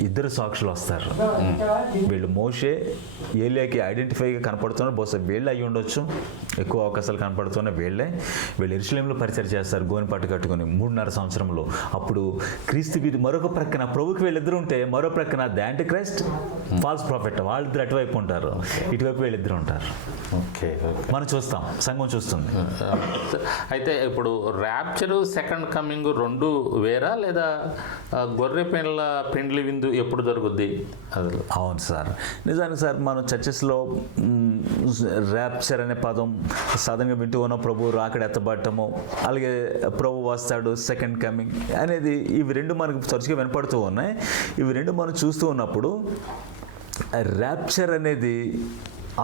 ఇద్దరు సాక్షులు వస్తారు. వీళ్ళు మోషే ఏలియాకి ఐడెంటిఫైగా కనపడుతున్నారు. బహుశా వీళ్ళే అయ్యి ఉండొచ్చు, ఎక్కువ అవకాశాలు కనపడుతున్న వీళ్ళు యెరూషలేములో పరిచయం చేస్తారు గోనెపట్టు కట్టుకొని 3.5 సంవత్సరంలో. అప్పుడు క్రీస్తు వీధి మరొక ప్రక్కన ప్రభుకి వీళ్ళిద్దరు ఉంటే, మరో ప్రక్కన the antichrist, false prophet, వాళ్ళిద్దరు అటువైపు ఉంటారు, ఇటువైపు వీళ్ళిద్దరు ఉంటారు. ఓకే, మనం చూస్తాం, సంఘం చూస్తుంది. అయితే ఇప్పుడు ర్యాప్చరు, సెకండ్ కమింగ్ 2 వేరా, లేదా గొర్రె పెండ్లి విందు ఎప్పుడు జరుగుద్ది? అవును సార్, నిజానికి సార్ మనం చర్చెస్లో ర్యాప్చర్ అనే పదం సాధారణంగా వింటూ ఉన్న ప్రభు రాకడ ఎత్తబడటము, అలాగే ప్రభు వస్తాడు, సెకండ్ కమింగ్ అనేది, ఇవి 2 మనకు తరచుగా వినపడుతూ ఉన్నాయి. ఇవి 2 మనం చూస్తూ ఉన్నప్పుడు ర్యాప్చర్ అనేది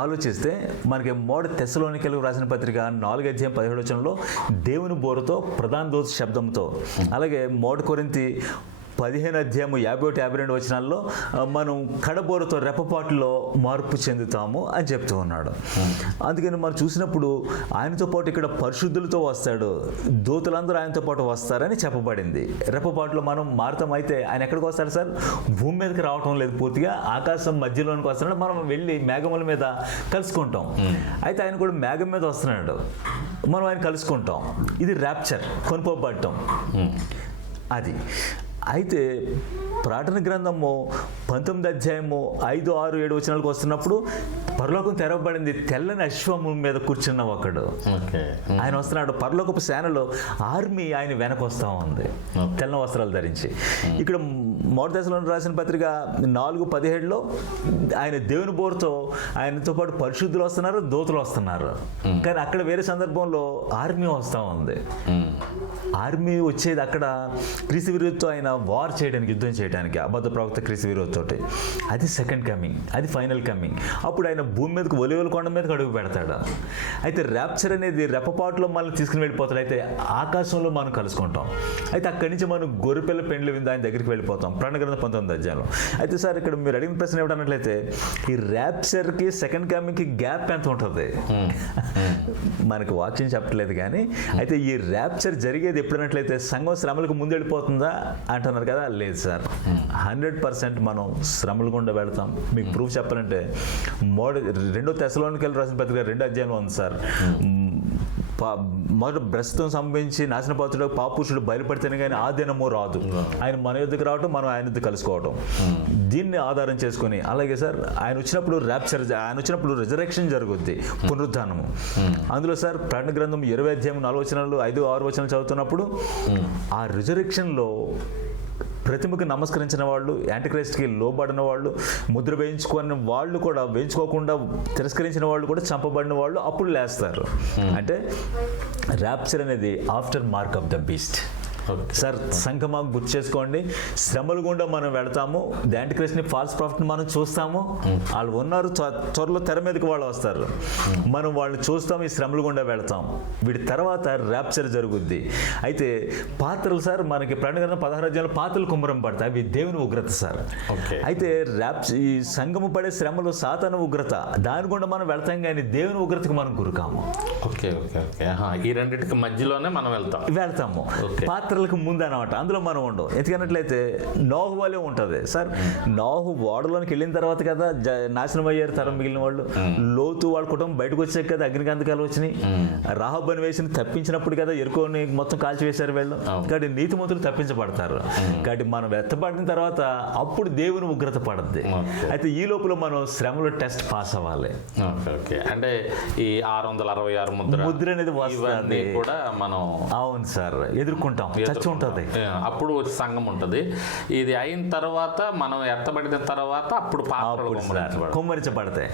ఆలోచిస్తే మనకి మొదటి తెస్సలోనికీయులకు రాసిన పత్రిక 4:17 దేవుని బోరుతో, ప్రధాన దూత శబ్దంతో, అలాగే మొదటి కొరింథీ 15:51-52 మనం కడబోరుతో, రెప్పపాటులో మార్పు చెందుతాము అని చెప్తూ ఉన్నాడు. అందుకని మనం చూసినప్పుడు ఆయనతో పాటు ఇక్కడ పరిశుద్ధులతో వస్తాడు, దూతలందరూ ఆయనతో పాటు వస్తారని చెప్పబడింది. రెప్పపాటులో మనం మారుతాం. అయితే ఆయన ఎక్కడికి వస్తాడు సార్? భూమి మీదకి రావటం లేదు, పూర్తిగా ఆకాశం మధ్యలోనికి వస్తున్నాడు. మనం వెళ్ళి మేఘముల మీద కలుసుకుంటాం. అయితే ఆయన కూడా మేఘం మీద వస్తున్నాడు, మనం ఆయన కలుసుకుంటాం. ఇది ర్యాప్చర్, కొనుక్కోబడటం. అది అయితే ప్రకటన గ్రంథము 19 అధ్యాయము 5, 6, 7 వచనాలకు వస్తున్నప్పుడు పరలోకం తెరవబడింది, తెల్లని అశ్వము మీద కూర్చున్న ఒకడు ఆయన వస్తున్నాడు. పరలోకపు సేనలో ఆర్మీ ఆయన వెనక వస్తూ ఉంది తెల్ల వస్త్రాలు ధరించి. ఇక్కడ మొదటి దశలో రాసిన పత్రిక 4:17లో ఆయన దేవుని బోరుతో ఆయనతో పాటు పరిశుద్ధులు వస్తున్నారు, దూతలు వస్తున్నారు. కానీ అక్కడ వేరే సందర్భంలో ఆర్మీ వస్తూ ఉంది. ఆర్మీ వచ్చేది అక్కడ క్రీస్తు విరోధితో ఆయన వార్ చేయడానికి, యుద్ధం చేయడానికి, అబద్ధ ప్రవక్త క్రీస్తు విరోధితోటి. అది సెకండ్ కమింగ్, అది ఫైనల్ కమింగ్. అప్పుడు ఆయన భూమి మీదకి ఒలివల కొండ మీదకి అడుగు పెడతాడు. అయితే ర్యాప్చర్ అనేది రెప్పపాటులో మనల్ని తీసుకుని వెళ్ళిపోతాడు. అయితే ఆకాశంలో మనం కలుసుకుంటాం. అయితే అక్కడి నుంచి మనం గొర్రెపిల్ల పెండ్లి విందు ఆయన దగ్గరికి వెళ్ళిపోతాం. ప్రకటన గ్రంథం 19 అధ్యాయంలో. అయితే సార్ ఇక్కడ మీరు అడిగిన ప్రశ్న ఏమిటన్నట్లయితే ఈ ర్యాప్చర్కి సెకండ్ కమింగ్కి గ్యాప్ ఎంత ఉంటుంది? మనకు వాక్యం చెప్పట్లేదు కానీ అయితే ఈ ర్యాప్చర్ జరిగేది ఎప్పుడన్నట్లయితే సంఘం శ్రమలకు ముందు వెళ్ళిపోతుందా అంటున్నారు కదా. లేదు సార్, 100% మనం శ్రమల గుండా వెళ్తాం. మీకు ప్రూఫ్ చెప్పాలంటే 2 తెస్సలోనికైలు రాసిన పత్రిక 2 అధ్యాయంలో ఉంది సార్. మొదట ప్రస్తుతం సంబంధించి నాశనపాత్రుడు పాపురుషుడు బయలుపడితేనే కానీ ఆ దినము రాదు. ఆయన మన యుద్ధకు రావటం, మనం ఆయన యుద్ధ కలుసుకోవటం, దీన్ని ఆధారం చేసుకుని. అలాగే సార్ ఆయన వచ్చినప్పుడు ర్యాప్చర్, ఆయన వచ్చినప్పుడు రిజరెక్షన్ జరుగుద్ది, పునరుద్ధానము. అందులో సార్ ప్రకటన గ్రంథం 20 అధ్యాయం 4 వచనాలు 5, 6 వచనాలు చదువుతున్నప్పుడు ఆ రిజరెక్షన్లో ప్రతిమకు నమస్కరించిన వాళ్ళు, యాంటిక్రైస్ట్కి లోబడిన వాళ్ళు, ముద్ర వేయించుకున్న వాళ్ళు కూడా, వేయించుకోకుండా తిరస్కరించిన వాళ్ళు కూడా, చంపబడిన వాళ్ళు అప్పుడు లేస్తారు. అంటే ర్యాప్చర్ అనేది after mark of the beast. Sir సంఘమా గుర్తు చేసుకోండి, శ్రమల గుండా మనం వెళతాము. ది యాంటిక్రైస్ట్ని, ఫాల్స్ ప్రాఫిట్ని మనం చూస్తాము. వాళ్ళు ఉన్నారు, త్వరలో తెర మీదకి వాళ్ళు వస్తారు, మనం వాళ్ళని చూస్తాం, ఈ శ్రమల గుండా వెళతాం. వీటి తర్వాత ర్యాప్చర్ జరుగుద్ది. అయితే పాత్రలు సార్ మనకి ప్రకటన గ్రంథం 16 అధ్యాయంలో పాత్రలు కుమ్మరం పడతాయి, అవి దేవుని ఉగ్రత సార్. అయితే ఈ సంఘము పడే శ్రమలు సాతాను ఉగ్రత, దాని గుండా మనం వెళ్తాం కానీ దేవుని ఉగ్రతకి మనం గురికాము. ఈ రెండింటికి మధ్యలోనే మనం వెళ్తాము. పాత్రలకు ముందు అనమాట, అందులో మనం ఉండవు. ఎందుకన్నట్లయితే నోహు వలే ఉంటుంది సార్. నోహు ఓడలోనికి వెళ్ళిన తర్వాత కదా నాశనం అయ్యారు తరం మిగిలిన వాళ్ళు. లోతు వాళ్ళ కుటుంబం బయటకు వచ్చాక కదా అగ్నిగంధకాలు వచ్చినాయి. రాహబని వేసిన తప్పించినప్పుడు కదా ఎరుకోని మొత్తం కాల్చివేశారు వీళ్ళు. కాబట్టి నీతిమంతులు తప్పించబడతారు. కాబట్టి మనం ఎత్తపడిన తర్వాత అప్పుడు దేవుని ఉగ్రత పడుద్ది. అయితే ఈ లోపల మనం శ్రమలో టెస్ట్ పాస్ అవ్వాలి. అంటే ఈ 666 ముద్ర అనేది వస్తుంది కూడా మనం, అవును సార్, ఎదుర్కొంటాం. చర్చ ఉంటుంది, అప్పుడు సంఘం ఉంటుంది. ఇది అయిన తర్వాత మనం ఎత్తబడిన తర్వాత అప్పుడు కుమ్మరించబడతాయి.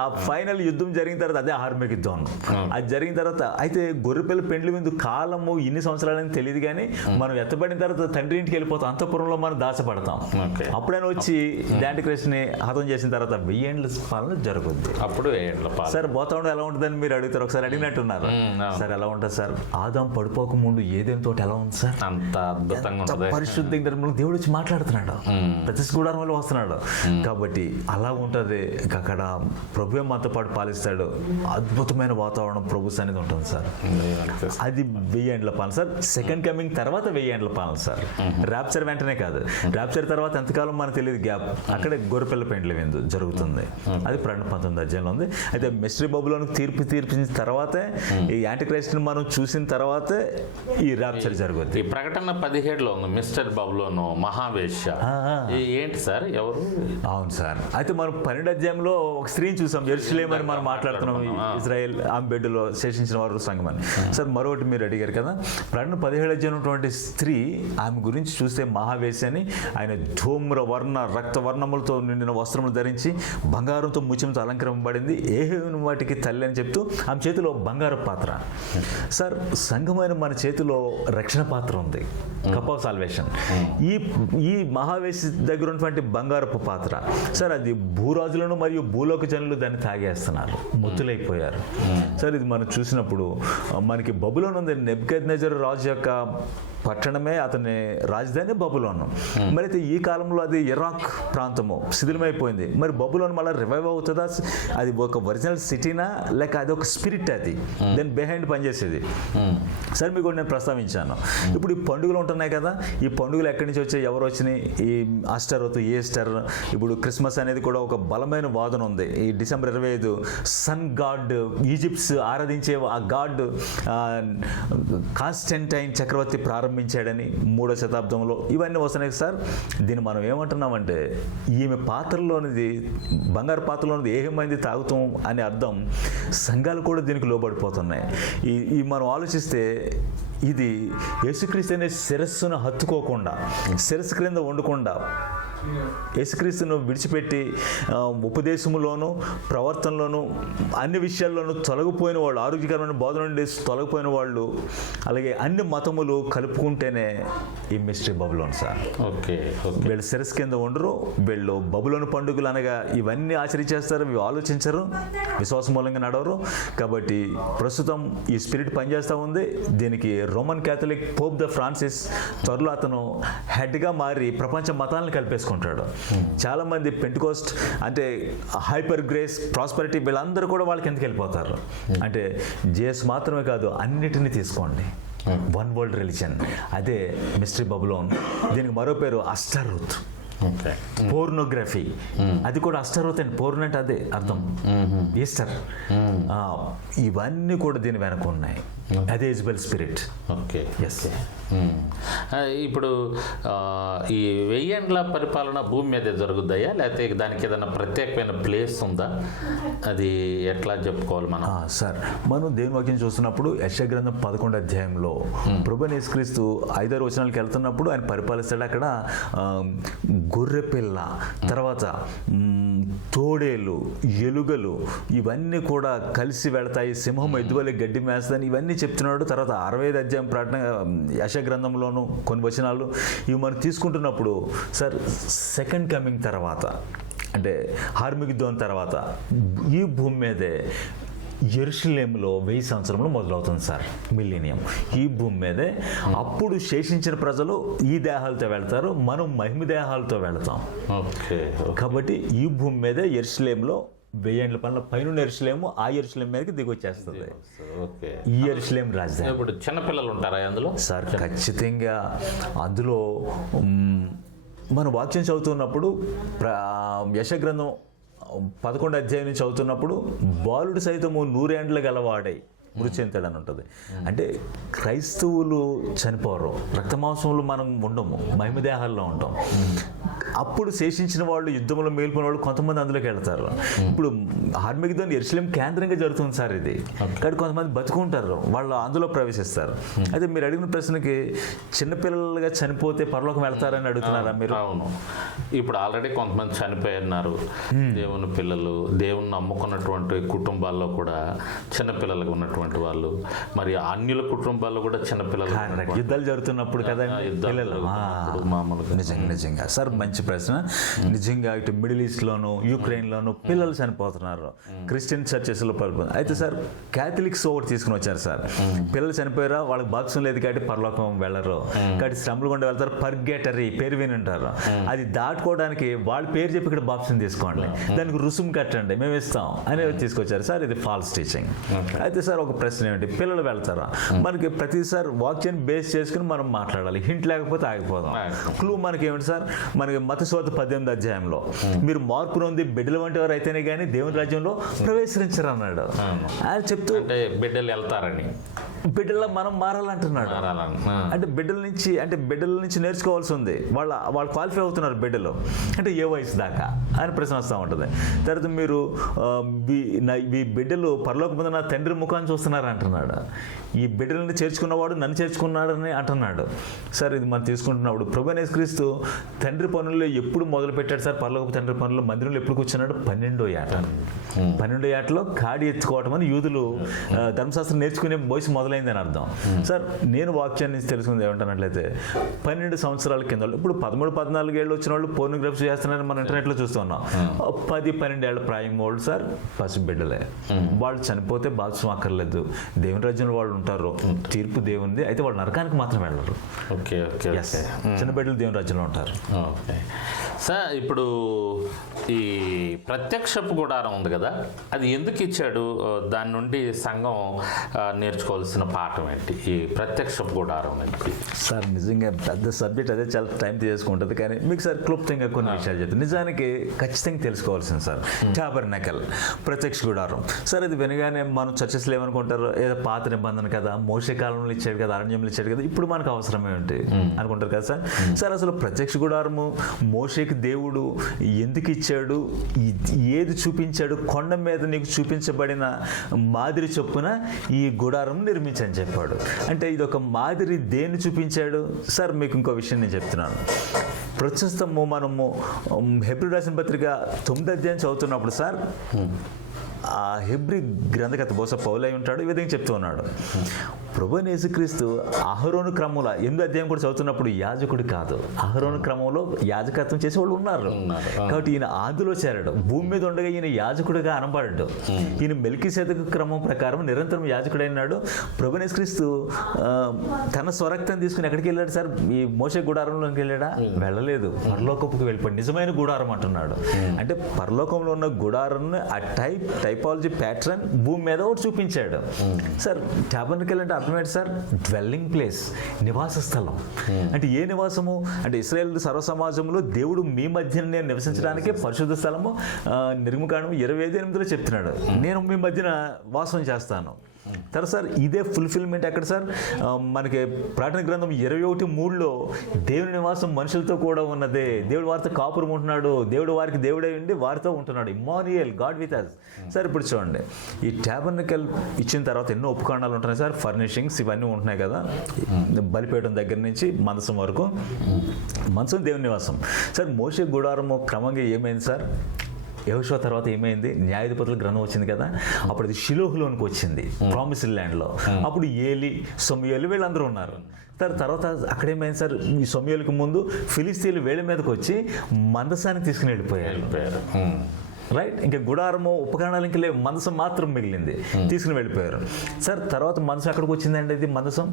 ఆ ఫైనల్ యుద్ధం జరిగిన తర్వాత అదే ఆర్మీకి యుద్ధం. అది జరిగిన తర్వాత అయితే గొర్రెపిల్ల పెండ్లి విందు కాలము ఇన్ని సంవత్సరాలని తెలియదు కానీ మనం ఎత్తబడిన తర్వాత తండ్రి ఇంటికి వెళ్ళిపోతాం, అంతఃపురంలో మనం దాచపడతాం. అప్పుడైనా వచ్చి యాంటిక్రైస్ట్ని హతం చేసిన తర్వాత 1000 ఏళ్ల పాలన జరుగుద్ది. అప్పుడు 1000 ఏళ్ల పాలన సార్ పోతా ఉండే ఎలా ఉంటుందని మీరు అడుగుతారు, ఒకసారి అడిగినట్టున్నారు సార్. ఎలా ఉంటుంది సార్? ఆదాం పడిపోక ముందు ఏదేని తోటి ఎలా ఉంది సార్? అంత అద్భుతంగా ఉంటుంది. పరిశుద్ధంగా దేవుడు వచ్చి మాట్లాడుతున్నాడు, ప్రతిష్ఠ గుడారం వల్ల వస్తున్నాడు. కాబట్టి అలా ఉంటుంది. అక్కడ ప్రభు మనతో పాటు పాలిస్తాడు. అద్భుతమైన వాతావరణం ప్రభు సన్నిధి ఉంటుంది సార్. అది 1000 ఏళ్ల పాలన సార్. సెకండ్ కమింగ్ తర్వాత 1000 ఏళ్ల పాలన సార్. ర్యాప్చర్ వెంటనే కాదు, ర్యాప్చర్ తర్వాత ఎంతకాలం మనకు తెలియదు, గ్యాప్. అక్కడే గొర్రెపిల్ల పెండ్లి విందు జరుగుతుంది. అది ప్రకటన 19 అధ్యాయంలో ఉంది. అయితే మిస్టరీ బబులోనికి తీర్పించిన తర్వాతే, ఈ యాంటిక్రైస్ట్ని మనం చూసిన తర్వాతే ఈ ర్యాప్చర్ జరుగుతుంది. ఈ ప్రకటన 17లో ఉంది మిస్టర్ బబులోను మహావేశ్య. ఏంటి సార్, ఎవరు? అవును సార్. అయితే మనం 12 అధ్యాయంలో ఒక స్త్రీని చూసాం, యెరూషలేము అని మనం మాట్లాడుతున్నాం. ఇజ్రాయెల్ ఆమె బెడ్లో శేషించిన వారు సంఘం అని. సార్ మరొకటి మీరు అడిగారు కదా, ప్రకటన 17 అధ్యాయం ఉన్నటువంటి స్త్రీ, ఆమె గురించి చూస్తే మహావేశ్య అని. ఆయన ధూమ్ర వర్ణ రక్తవర్ణములతో నిండిన వస్త్రములు ధరించి బంగారంతో ముత్యంతో అలంకరింపబడింది, ఏహేను వాటికి తల్లి అని చెప్తూ ఆమె చేతిలో బంగారు పాత్ర. సార్ సంఘమైన మన చేతిలో రక్షణ పాత్ర ఉంది, కప్ ఆఫ్ సాల్వేషన్. ఈ మహావేశ దగ్గర ఉన్నటువంటి బంగారపు పాత్ర సార్, అది భూరాజులను మరియు భూలోక జనులు దాన్ని తాగేస్తున్నారు, ముత్తులైపోయారు సార్. ఇది మనం చూసినప్పుడు మనకి బబులోన్ ఉంది. నెబుకద్నెజరు రాజు యొక్క పట్టణమే అతని రాజధాని బబులోను. మరి అయితే ఈ కాలంలో అది ఇరాక్ ప్రాంతము శిథిలమైపోయింది. మరి బబులోన్ మళ్ళీ రివైవ్ అవుతుందా? అది ఒక ఒరిజినల్ సిటీనా లేక అది ఒక స్పిరిట్? అది దాని బిహైండ్ పనిచేసేది సార్. మీకు నేను ప్రస్తావించాను, ఇప్పుడు ఈ పండుగలు ఉంటున్నాయి కదా, ఈ పండుగలు ఎక్కడి నుంచి వచ్చాయి, ఎవరు వచ్చినాయి? ఈ అస్టరోత్, ఈస్టర్, ఇప్పుడు క్రిస్మస్ అనేది కూడా ఒక బలమైన వాదన ఉంది. ఈ డిసెంబర్ 25 సన్ గాడ్, ఈజిప్ట్స్ ఆరాధించే ఆ గాడ్ కాన్స్టెంటైన్ చక్రవర్తి ప్రారంభించాడని 3వ శతాబ్దంలో ఇవన్నీ వస్తున్నాయి సార్. దీన్ని మనం ఏమంటున్నామంటే ఈమె పాత్రలోనిది, బంగారు పాత్రలోనిది ఏమైంది తాగుతాం అనే అర్థం. సంఘాలు కూడా దీనికి లోబడిపోతున్నాయి. ఈ మనం ఆలోచిస్తే ఇది యేసుక్రీస్తు అనే శిరస్సును హత్తుకోకుండా, శిరస్సు క్రింద ఉండకుండా, యేసుక్రీస్తును విడిచిపెట్టి ఉపదేశంలోనూ ప్రవర్తనలోనూ అన్ని విషయాల్లోనూ తొలగిపోయిన వాళ్ళు, ఆరోగ్యకరమైన బోధన నుండి తొలగిపోయిన వాళ్ళు, అలాగే అన్ని మతములు కలుపుకుంటేనే ఈ మిస్టరీ బబులోన్ సార్. ఓకే, వీళ్ళు శిరస్సు కింద ఉండరు, వీళ్ళు బబులోన్ పండుగలు అనగా ఇవన్నీ ఆచరించేస్తారు, ఇవి ఆలోచించరు, విశ్వాసం మూలంగా నడవరు. కాబట్టి ప్రస్తుతం ఈ స్పిరిట్ పనిచేస్తూ ఉంది. దీనికి Roman Catholic Pope the Francis త్వరలో అతను హెడ్గా మారి ప్రపంచ మతాలను కలిపేసుకుంటాడు. చాలా మంది పెంటికోస్ట్ అంటే హైపర్ గ్రేస్, ప్రాస్పరిటీ, వీళ్ళందరూ కూడా వాళ్ళ కిందకి వెళ్ళిపోతారు. అంటే జేఎస్ మాత్రమే కాదు, అన్నిటినీ తీసుకోండి, వన్ వరల్డ్ రిలీజన్. అదే మిస్టరీ బబులోన్. దీనికి మరో పేరు అస్టరోత్, పోర్నోగ్రఫీ. అది కూడా అస్టరోత్ అండ్ పోర్న్ అంటే అదే అర్థం, ఈస్టర్. ఇవన్నీ కూడా దీని వెనక ఉన్నాయి. అదే ఇజబెల్ స్పిరిట్. Okay, yes. ఇప్పుడు ఈ 1000 ఏండ్ల పరిపాలన భూమి మీద జరుగుతాయా, లేకపోతే దానికి ఏదైనా ప్రత్యేకమైన ప్లేస్ ఉందా? అది ఎట్లా చెప్పుకోవాలి మనం? సార్, మనం దేవుని వాక్యం చూస్తున్నప్పుడు యెషయా గ్రంథం 11వ అధ్యాయంలో ప్రభువైన యేసుక్రీస్తు 5-6 వచనాలకు వెళ్తున్నప్పుడు ఆయన పరిపాలిస్తాడు. అక్కడ గొర్రె పిల్ల, తర్వాత తోడేలు, ఎలుగలు ఇవన్నీ కూడా కలిసి వెళతాయి, సింహం ఎద్దువలే గడ్డి మేస్తని ఇవన్నీ చెప్తున్నాడు. తర్వాత 65వ అధ్యాయం ప్రకటన యెషయా గ్రంథంలోను కొన్ని వచనాలు ఇవి మనం తీసుకుంటున్నప్పుడు సార్, సెకండ్ కమింగ్ తర్వాత అంటే హార్మిగిద్దోన్ తర్వాత ఈ భూమి మీదే యెరూషలేములో 1000 సంవత్సరంలో మొదలవుతుంది సార్ మిలీనియం. ఈ భూమి మీదే అప్పుడు శేషించిన ప్రజలు ఈ దేహాలతో వెళ్తారు, మనం మహిమ దేహాలతో వెళ్తాం. కాబట్టి ఈ భూమి మీదే యెరూషలేములో 1000 ఏండ్ల పైన యెరూషలేము, ఆ యెరూషలేం మీదకి దిగొచ్చేస్తుంది. ఈ యెరూషలేం రాజధాని. ఇప్పుడు చిన్నపిల్లలు ఉంటారా అందులో? సార్ ఖచ్చితంగా అందులో మనం వాక్యం చదువుతున్నప్పుడు యెషయా గ్రంథం 11వ అధ్యాయం నుంచి చదువుతున్నప్పుడు బాలుడు సైతము 100 ఏండ్ల గలవాడై మృతి చెందాడని ఉంటుంది. అంటే క్రైస్తవులు చనిపోరు, రక్తమాంసంలో మనం ఉండము, మహిమ దేహాల్లో ఉంటాం. అప్పుడు శేషించిన వాళ్ళు, యుద్ధంలో మేల్కొన్న వాళ్ళు కొంతమంది అందులోకి వెళ్తారు. ఇప్పుడు హార్మిగిద్దోన్ యెరూషలేం కేంద్రంగా జరుగుతుంది సార్ ఇది. కాబట్టి కొంతమంది బతుకుంటారు, వాళ్ళు అందులో ప్రవేశిస్తారు. అయితే మీరు అడిగిన ప్రశ్నకి చిన్నపిల్లలుగా చనిపోతే పరలోకం వెళ్తారని అడుగుతున్నారా మీరు? అవును. ఇప్పుడు ఆల్రెడీ కొంతమంది చనిపోయినారు. దేవుని పిల్లలు, దేవుని నమ్ముకున్నటువంటి కుటుంబాల్లో కూడా చిన్నపిల్లలుగా ఉన్నటువంటి వాళ్ళు, మరి అన్యుల కుటుంబాల్లో కూడా చిన్నపిల్లలు, యుద్ధాలు జరుగుతున్నప్పుడు కదా పిల్లలు. మామూలుగా నిజంగా సార్, మంచి ప్రశ్న. నిజంగా ఇటు మిడిల్ ఈస్ట్లోను, యుక్రెయిన్లోను పిల్లలు చనిపోతున్నారు, క్రిస్టియన్ చర్చెస్లో పడిపోతున్నారు. అయితే సార్ క్యాథలిక్స్ ఒకటి తీసుకుని వచ్చారు సార్. పిల్లలు చనిపోయారా, వాళ్ళకి బాక్సం లేదు కాబట్టి పరలోకం వెళ్ళరు, కాబట్టి శ్రమలు గుండా వెళ్తారు. పర్గేటరీ పేరు విని ఉంటారు. అది దాటుకోవడానికి వాళ్ళ పేరు చెప్పి ఇక్కడ బాప్సం తీసుకోండి, దానికి రుసుము కట్టండి, మేము ఇస్తాం అనేది తీసుకొచ్చారు సార్. ఇది ఫాల్స్ టీచింగ్. అయితే సార్ ఒక ప్రశ్న ఏమిటి, పిల్లలు వెళ్తారా? మనకి ప్రతిసారి వాక్యాన్ని బేస్ చేసుకుని మనం మాట్లాడాలి, హింట్ లేకపోతే ఆగిపోదాం. క్లూ మనకి ఏమిటి సార్, మనకి మత్తయి 18వ అధ్యాయంలో మీరు మార్పు నొంది బిడ్డల వంటి వారు అయితేనే కానీ దేవుని రాజ్యంలో ప్రవేశించరు అన్నాడు. ఆయన చెప్తూ బిడ్డలు వెళ్తారని, బిడ్డల్లో మనం మారాలంటున్నాడు. అంటే బిడ్డల నుంచి నేర్చుకోవాల్సి ఉంది. వాళ్ళు క్వాలిఫై అవుతున్నారు బిడ్డలు అంటే ఏ వయసు దాకా అని ప్రశ్న వస్తూ ఉంటుంది. తర్వాత మీరు ఈ బిడ్డలు పరలోక ముందు నా తండ్రి ముఖాన్ని చూస్తున్నారు అంటున్నాడు. ఈ బిడ్డలని చేర్చుకున్నవాడు నన్ను చేర్చుకున్నాడని అంటున్నాడు. సార్ ఇది మనం తీసుకుంటున్నప్పుడు ప్రభువైన యేసుక్రీస్తు తండ్రి పనుల్లో ఎప్పుడు మొదలు పెట్టాడు సార్? పరలోక తండ్రి పనుల్లో మందిరంలో ఎప్పుడు కూర్చున్నాడు? 12వ ఏటలో కాడి ఎత్తుకోవటం అని యూదులు ధర్మశాస్త్రం నేర్చుకునే వయసు మొదలైందని అర్థం. సార్ నేను వాక్యాన్ని తెలుసుకుంది ఏమంటానట్లయితే 12 సంవత్సరాల కింద, ఇప్పుడు 13-14 ఏళ్ళు వచ్చిన వాళ్ళు పోర్నోగ్రఫీ చేస్తున్నారని మనం ఇంటర్నెట్లో చూస్తున్నాం. 10-12 ఏళ్ల ప్రాయం వాళ్ళు సార్ పసి బిడ్డలే. వాళ్ళు చనిపోతే బాప్తిసం అక్కర్లేదు, దేవుని రాజ్యంలో వాళ్ళు ఉంటారు, తీర్పు దేవునిది. అయితే వాళ్ళు నరకానికి మాత్రం వెళ్ళరు. చిన్న బిడ్డలు దేవుని రాజ్యంలో ఉంటారు. సార్ ఇప్పుడు ఈ ప్రత్యక్షపు గుడారం ఉంది కదా, అది ఎందుకు ఇచ్చాడు? దాని నుండి సంఘం నేర్చుకోవాల్సిన నేర్చుకోవాల్సిన పాఠం ఏంటి ఈ ప్రత్యక్ష గుడారం నుంచి? సార్ నిజంగా పెద్ద సబ్జెక్ట్ అదే, చాలా టైం తీసుకుంటుంది, కానీ మీకు సార్ క్లుప్తంగా కొన్ని విషయాలు చెప్తాను. నిజానికి ఖచ్చితంగా తెలుసుకోవాల్సింది సార్ టాబర్నకల్, ప్రత్యక్ష గుడారం. సార్ ఇది వినగానే మనం చర్చస్లో ఏమనుకుంటారు, ఏదో పాత నిబంధన కదా, మోషే కాలంలో ఇచ్చాడు కదా, అరణ్యంలో ఇచ్చాడు కదా, ఇప్పుడు మనకు అవసరమే ఏంటి అనుకుంటారు కదా సార్. సార్ అసలు ప్రత్యక్ష గుడారము మోషేకి దేవుడు ఎందుకు ఇచ్చాడు, ఏది చూపించాడు, కొండ మీద నీకు చూపించబడిన మాదిరి చొప్పున ఈ గుడారం నిర్మించని చెప్పాడు. అంటే ఇది ఒక మాదిరి దేన్ని చూపించాడు సార్? మీకు ఇంకో విషయం నేను చెప్తున్నాను. ప్రస్తుతము మనము హెబ్రీ రాసిన పత్రిక 9వ అధ్యాయం చదువుతున్నప్పుడు సార్, ఆ హెబ్రీ గ్రంథకర్త బహుశా పౌలై ఉంటాడు, ఈ విధంగా చెప్తూ ఉన్నాడు, ప్రభువైన యేసుక్రీస్తు అహరోను క్రమంలో 8వ అధ్యాయం కూడా చదువుతున్నప్పుడు యాజకుడు కాదు, అహరోను క్రమంలో యాజకత్వం చేసే వాళ్ళు ఉన్నారు. కాబట్టి ఈయన ఆదిలో చేరాడు, భూమి మీద ఉండగా ఈయన యాజకుడిగా అనబడ్డాడు. ఈయన మెల్కీసెదెకు క్రమం ప్రకారం నిరంతరం యాజకుడైనాడు. ప్రభువైన యేసుక్రీస్తు తన స్వరక్తం తీసుకుని ఎక్కడికి వెళ్ళాడు సార్? ఈ మోషే గుడారంలోకి వెళ్ళాడా? వెళ్ళలేదు, పరలోకపుకి వెళ్ళిపోయాడు. నిజమైన గుడారం అంటున్నాడు. అంటే పరలోకంలో ఉన్న గుడారాన్ని ఆ టైపాలజీ ప్యాటర్న్ భూమి మీద ఒకటి చూపించాడు సార్. టాబర్నకల్ అంటే అర్థమేంటి సార్? డ్వెల్లింగ్ ప్లేస్, నివాస స్థలం. అంటే ఏ నివాసము అంటే ఇశ్రాయేల్ సర్వ సమాజంలో దేవుడు మీ మధ్యన నేను నివసించడానికే పరిశుద్ధ స్థలము. నిర్గమకాండం 25:8లో చెప్తున్నాడు, నేను మీ మధ్యన వాసం చేస్తాను. తర్వాత సార్ ఇదే ఫుల్ఫిల్మెంట్ ఎక్కడ సార్? మనకి ప్రకటన గ్రంథం 21:3లో దేవుని నివాసం మనుషులతో కూడా ఉన్నదే, దేవుడు వారితో కాపురం ఉంటున్నాడు, దేవుడు వారికి దేవుడై ఉండి వారితో ఉంటున్నాడు. Emmanuel, God with us. Sir ఇప్పుడు చూడండి, ఈ టాబర్నకల్ ఇచ్చిన తర్వాత ఎన్నో ఉపకరణాలు ఉంటున్నాయి సార్, ఫర్నిషింగ్స్ ఇవన్నీ ఉంటున్నాయి కదా, బలిపీఠం దగ్గర నుంచి మందసం వరకు. మందసం దేవుని నివాసం సార్. మోషే గుడారము క్రమంగా ఏమైంది సార్? యెహోషువ తర్వాత ఏమైంది? న్యాయాధిపతుల గ్రంథం వచ్చింది కదా, అప్పుడు అది షిలోహులోనికి వచ్చింది, ప్రామిస్డ్ ల్యాండ్లో. అప్పుడు ఏలి, సమూయేలు వీళ్ళందరూ ఉన్నారు. తర్వాత అక్కడ ఏమైంది సార్? ఈ సమూయేలుకి ముందు ఫిలిస్తీన్లు వేళ్ళ మీదకి వచ్చి మందసానికి తీసుకుని వెళ్ళిపోయారు. రైట్, ఇంకా గుడారము ఉపకరణాలు ఇంకా లేవు, మందసం మాత్రం మిగిలింది, తీసుకుని వెళ్ళిపోయారు సార్. తర్వాత మందసం ఎక్కడికి వచ్చిందండి? ఇది మందసం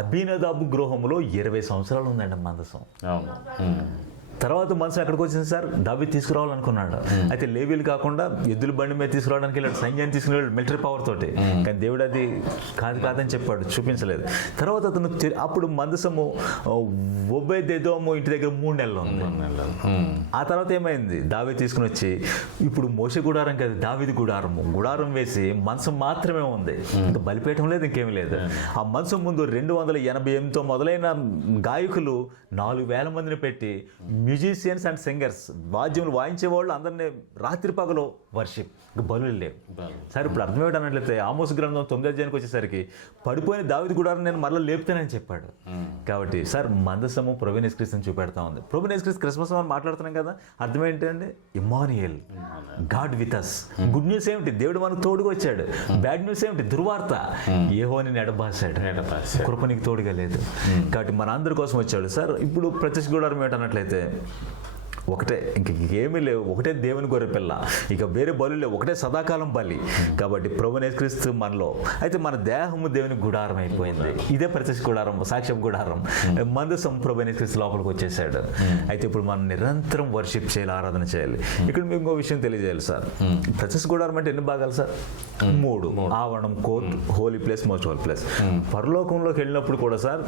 అబీనదాబు గృహంలో 20 సంవత్సరాలు ఉందండి మందసం. తర్వాత మనసు ఎక్కడికి వచ్చింది సార్? దావీదు తీసుకురావాలనుకున్నాడు. అయితే లేవీలు కాకుండా ఎద్దుల బండి మీద తీసుకురావడానికి వెళ్ళాడు, సైన్యాన్ని తీసుకుని వెళ్ళాడు మిలిటరీ పవర్ తోటి. కానీ దేవుడు అది కాదని చెప్పాడు, చూపించలేదు. తర్వాత అతను అప్పుడు మందసము ఒబేదెదోము ఇంటి దగ్గర 3 నెలలు ఉంది. ఆ తర్వాత ఏమైంది? దావీదు తీసుకుని వచ్చి ఇప్పుడు మోషే గుడారం కాదు, దావీదు గుడారం వేసి మంచం మాత్రమే ఉంది, ఇంకా బలిపీఠం లేదు, ఇంకేమీ లేదు. ఆ మంచం ముందు 288తో మొదలైన గాయకులు 4,000 మందిని పెట్టి, మ్యూజిషియన్స్ అండ్ సింగర్స్, వాద్యములు వాయించే వాళ్ళు అందరినీ రాత్రి పగలు వర్షిప్, బలులు లేవు సార్. ఇప్పుడు అర్థమేమిటి అన్నట్లయితే ఆమోస్ గ్రంథం 9వ అధ్యాయానికి వచ్చేసరికి పడిపోయిన దావీదు గుడారం నేను మరలా లేపుతానని చెప్పాడు. కాబట్టి సార్ మందసము ప్రభువైన యేసుక్రీస్తుని చూపెడతా ఉంది. ప్రభువైన యేసుక్రీస్తు క్రిస్మస్ అని మాట్లాడుతున్నాం కదా, అర్థం ఏంటండి? Emmanuel, God with us. Good news ఏమిటి? దేవుడు మనకు తోడుగా వచ్చాడు. బ్యాడ్ న్యూస్ ఏమిటి? దుర్వార్త, యెహోవాని ఎడబాసాడు, కృప నీకు తోడుగా లేదు. కాబట్టి మన అందరి కోసం వచ్చాడు సార్. ఇప్పుడు ప్రత్యక్ష గుడారం ఏంటన్నట్లయితే ఒకటే, ఇంక ఏమీ లేవు, ఒకటే దేవుని గొర్రె పిల్ల, ఇక వేరే బలు లేవు, ఒకటే సదాకాలం బలి. కాబట్టి ప్రభువైన యేసుక్రీస్తు మనలో. అయితే మన దేహము దేవుని గుడారం అయిపోయింది. ఇదే ప్రత్యక్ష గుడారం, సాక్ష్యం గుడారం. మందసం ప్రభువైన యేసుక్రీస్తు లోపలికి వచ్చేసాడు. అయితే ఇప్పుడు మనం నిరంతరం వర్షిప్ చేయాలి, ఆరాధన చేయాలి. ఇక్కడ మీకు ఇంకో విషయం తెలియజేయాలి సార్. ప్రత్యక్ష గుడారం అంటే ఎన్ని భాగాలు సార్? 3. ఆవరణం, court, holy place, most holy place. పరలోకంలోకి వెళ్ళినప్పుడు కూడా సార్,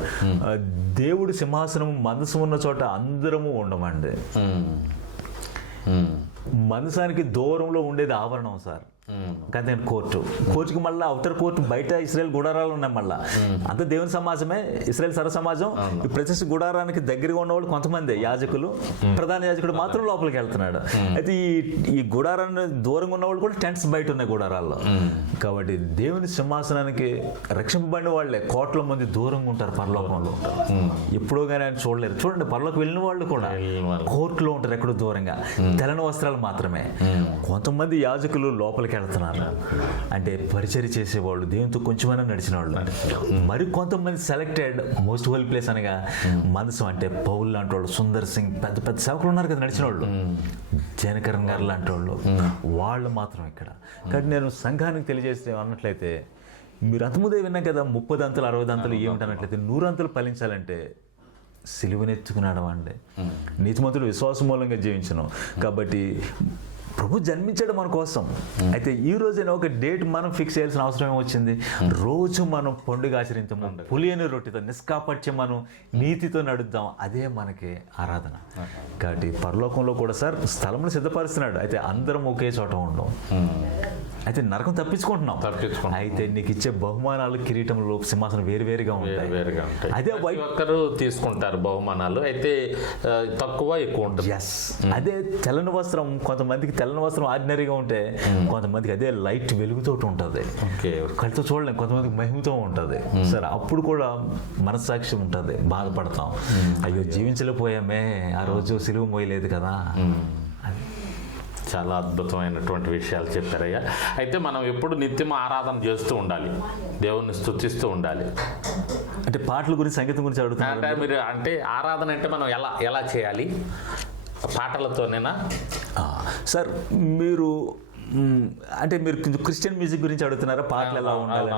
దేవుడు సింహాసనం మందసం ఉన్న చోట అందరము ఉండమండి. మందసానికి దూరంలో ఉండేది ఆవరణం సార్, కానీ కోర్టుకి మళ్ళీ అవుటర్ కోర్టు బయట ఇశ్రాయేల్ గుడారాలు ఉన్నాయి. మళ్ళీ అంత దేవుని సమాజమే, ఇశ్రాయేల్ సర్వ సమాజం. ఈ ప్రత్యక్ష గుడారానికి దగ్గరగా ఉన్నవాళ్ళు కొంతమంది యాజకులు, ప్రధాన యాజకుడు మాత్రం లోపలికి వెళ్తున్నాడు. అయితే ఈ గుడారాన్ని దూరంగా ఉన్నవాళ్ళు కూడా టెంట్స్ బయట ఉన్నాయి గుడారాల్లో. కాబట్టి దేవుని సింహాసనానికి రక్షింపబడిన వాళ్ళే కోట్ల మంది దూరంగా ఉంటారు, పరలోకంలో ఉంటారు. ఎప్పుడో కానీ ఆయన చూడలేరు. చూడండి, పరలోకి వెళ్ళిన వాళ్ళు కూడా కోర్టులో ఉంటారు, ఎక్కడో దూరంగా, తెల్లని వస్త్రాలు మాత్రమే. కొంతమంది యాజకులు లోపలికి వెళ్తున్నారు, అంటే పరిచర్య చేసేవాళ్ళు, దేవునితో కొంచెమైనా నడిచిన వాళ్ళు. మరి కొంతమంది సెలెక్టెడ్, మోస్ట్ హోలీ ప్లేస్ అనగా మందసం, అంటే పౌల్ లాంటి వాళ్ళు, సుందర్ సింగ్, పెద్ద పెద్ద సేవకులు ఉన్నారు కదా నడిచిన వాళ్ళు, జనకరణ్ గారు లాంటి వాళ్ళు మాత్రం ఇక్కడ. కాబట్టి నేను సంఘానికి తెలియజేస్తే అన్నట్లయితే, మీరు అంతముదే విన్నాం కదా, 30 దంతలు 60 దంతలు ఏమిటన్నట్లయితే 100 అంతలు ఫలించాలంటే సిలువనెత్తుకున్నాడు అండి. నీతిమంతుడు విశ్వాసం మూలంగా జీవించను. కాబట్టి ప్రభు జన్మించాడు మన కోసం. అయితే ఈ రోజైనా ఒక డేట్ మనం ఫిక్స్ చేయాల్సిన అవసరం ఏమొచ్చింది? రోజు మనం పండుగ ఆచరించము, పులియని రొట్టెతో నిష్కాపట్యం మనం నీతితో నడుద్దాం, అదే మనకి ఆరాధన. కాబట్టి పరలోకంలో కూడా సార్ స్థలమును సిద్ధపరుస్తున్నాడు. అయితే అందరం ఒకే చోట ఉండం, అయితే నరకం తప్పించుకుంటున్నాం. అయితే నీకు ఇచ్చే బహుమానాలు, కిరీటంలో సింహాసనం వేరువేరుగా ఉంటాయి. అదే ఒక్కరు తీసుకుంటారు బహుమానాలు, అయితే తక్కువ ఎక్కువ ఉంటుంది. ఎస్, అదే తెల్లని వస్త్రం, కొంతమందికి తెల్లని వస్త్రం ఆర్డినరీగా ఉంటే కొంతమందికి అదే లైట్ వెలుగుతో ఉంటుంది, కళ్ళతో చూడలేం, కొంతమందికి మహిమతో ఉంటుంది. సరే, అప్పుడు కూడా మనస్సాక్షి ఉంటుంది, బాధపడతాం, అయ్యో జీవించలేకపోయామే, ఆ రోజు సిలువ మోయలేదు కదా. చాలా అద్భుతమైనటువంటి విషయాలు చెప్పారయ్యా. అయితే మనం ఎప్పుడు నిత్యం ఆరాధన చేస్తూ ఉండాలి, దేవుణ్ణి స్తుతిస్తూ ఉండాలి. అంటే పాటల గురించి, సంగీతం గురించి అడుగుతున్నారు అంటే మీరు, అంటే ఆరాధన అంటే మనం ఎలా చేయాలి? పాటలతోనేనా? సార్ మీరు అంటే మీరు క్రిస్టియన్ మ్యూజిక్ గురించి అడుగుతున్నారా? పాటలు ఎలా ఉండాలి?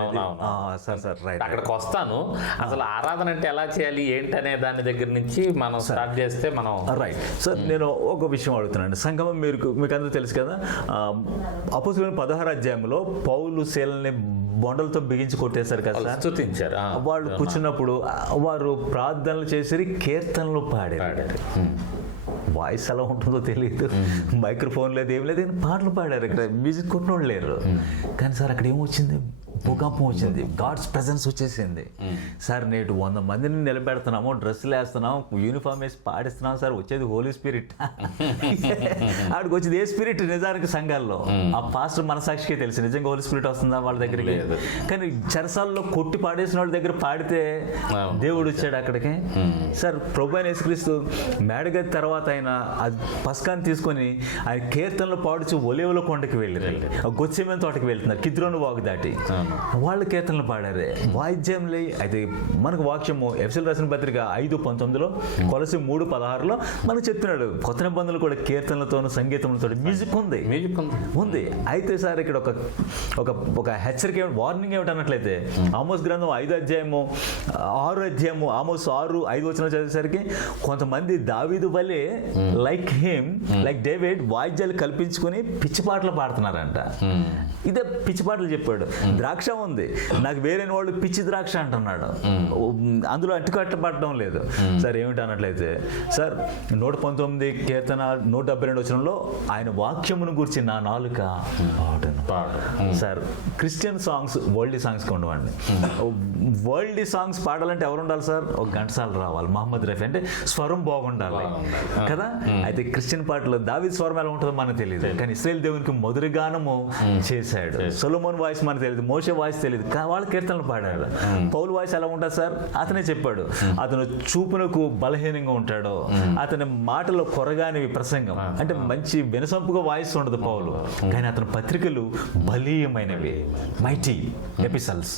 సార్ రైట్, అక్కడికి వస్తాను. అసలు ఆరాధన అంటే ఎలా చేయాలి ఏంటనే దాని దగ్గర నుంచి మనం స్టార్ట్ చేస్తే మనం రైట్. సార్ నేను ఒక విషయం అడుగుతున్నాను. సంగమం మీకు అందరూ తెలుసు కదా, అపోస్తలుల 16వ అధ్యాయంలో పౌలు శీలని బొండలతో బిగించి కొట్టేశారు కదా, స్తుతించారు. వాళ్ళు కూర్చున్నప్పుడు వారు ప్రార్థనలు చేసి కీర్తనలు పాడారు. వాయిస్ ఎలా ఉంటుందో తెలియదు, మైక్రోఫోన్ లేదు, ఏం లేదు, పాటలు పాడారు. ఇక్కడ మ్యూజిక్ కొట్టినోళ్ళు లేరు. కానీ సార్ అక్కడ ఏమొచ్చింది? భూకంపం వచ్చింది, గాడ్స్ ప్రెజెన్స్ వచ్చేసింది. సార్ నేటి 100 మందిని నిలబెడుతున్నాము, డ్రెస్సులు వేస్తున్నాం, యూనిఫామ్ వేసి పాడిస్తున్నాం సార్, వచ్చేది హోలీ స్పిరిట్. ఆడికి వచ్చేది ఏ స్పిరిట్? నిజానికి సంఘాల్లో ఆ పాస్టర్ మనసాక్షికే తెలుసు నిజంగా హోలీ స్పిరిట్ వస్తుందా వాళ్ళ దగ్గరికి. కానీ చెరసాల్లో కొట్టి పాడేసిన వాళ్ళ దగ్గర పాడితే దేవుడు వచ్చాడు అక్కడికి. సార్ ప్రభు అయిన యేసుక్రీస్తు మేడగది తర్వాత ఆయన పస్కాన్ని తీసుకొని ఆయన కీర్తనలు పాడుచు ఒలీవల కొండకి వెళ్ళారు, గొత్సేమేన తోటకి వెళ్తున్నారు, కిద్రోను వాగు దాటి వాళ్ళు కీర్తనలు పాడారు, వాయిద్యంలే. అయితే మనకు వాక్యము ఎఫెసీయులకు రాసిన పత్రిక 5:19, కొలసి 3:16 మనకు చెప్తున్నాడు, కొత్త నిబంధనలు కూడా కీర్తనలతోనూ సంగీతంతో మ్యూజిక్ ఉంది. అయితే సార్ ఇక్కడ ఒక హెచ్చరిక, వార్నింగ్ ఏమిటన్నట్లయితే, ఆమోస్ గ్రంథం 5వ అధ్యాయము 6వ అధ్యాయము, ఆమోస్ 6:5 చదివేసరికి కొంతమంది దావీదు వలె లైక్ డేవిడ్ వాయిద్యాలు కల్పించుకొని పిచ్చి పాటలు పాడుతున్నారంట. ఇదే పిచ్చి పాటలు చెప్పాడు. ద్రాక్ష ఉంది, నాకు వేరే వాళ్ళు పిచ్చి ద్రాక్ష అంటున్నాడు, అందులో అంటుకట్టబడటం లేదు. సార్ ఏమిటి అన్నట్లయితే, సార్ 119 కీర్తన 172 వచనంలో ఆయన వాక్యమును గురించి నా నాలుక పాడను. Sir Christian songs world songs కొండవండి. వరల్డ్ సాంగ్స్ పాడాలంటే ఎవరు ఉండాలి సార్? ఒక ఘంటసాల రావాలి, మహమ్మద్ రఫీ, అంటే స్వరం బాగుండాలి కదా. అయితే క్రిస్టియన్ పాటలు దావీదు స్వరం ఎలా ఉంటుందో మనకు తెలియదు, కానీ ఇశ్రాయేలు దేవునికి మధురగానము చేశాడు. సొలొమోన్ వాయిస్ మనకు తెలియదు, మోషే వాయిస్ తెలియదు, వాళ్ళు కీర్తనలు పాడారు. పౌలు వాయిస్ ఎలా ఉంటుంది సార్? అతనే చెప్పాడు, అతను చూపునకు బలహీనంగా ఉంటాడు, అతని మాటలో కొరగానివి ప్రసంగం, అంటే మంచి వినసొంపుగా వాయిస్ ఉండదు పౌలు, కానీ అతని పత్రికలు బలీయమైనవి, మైటీ ఎపిసల్స్,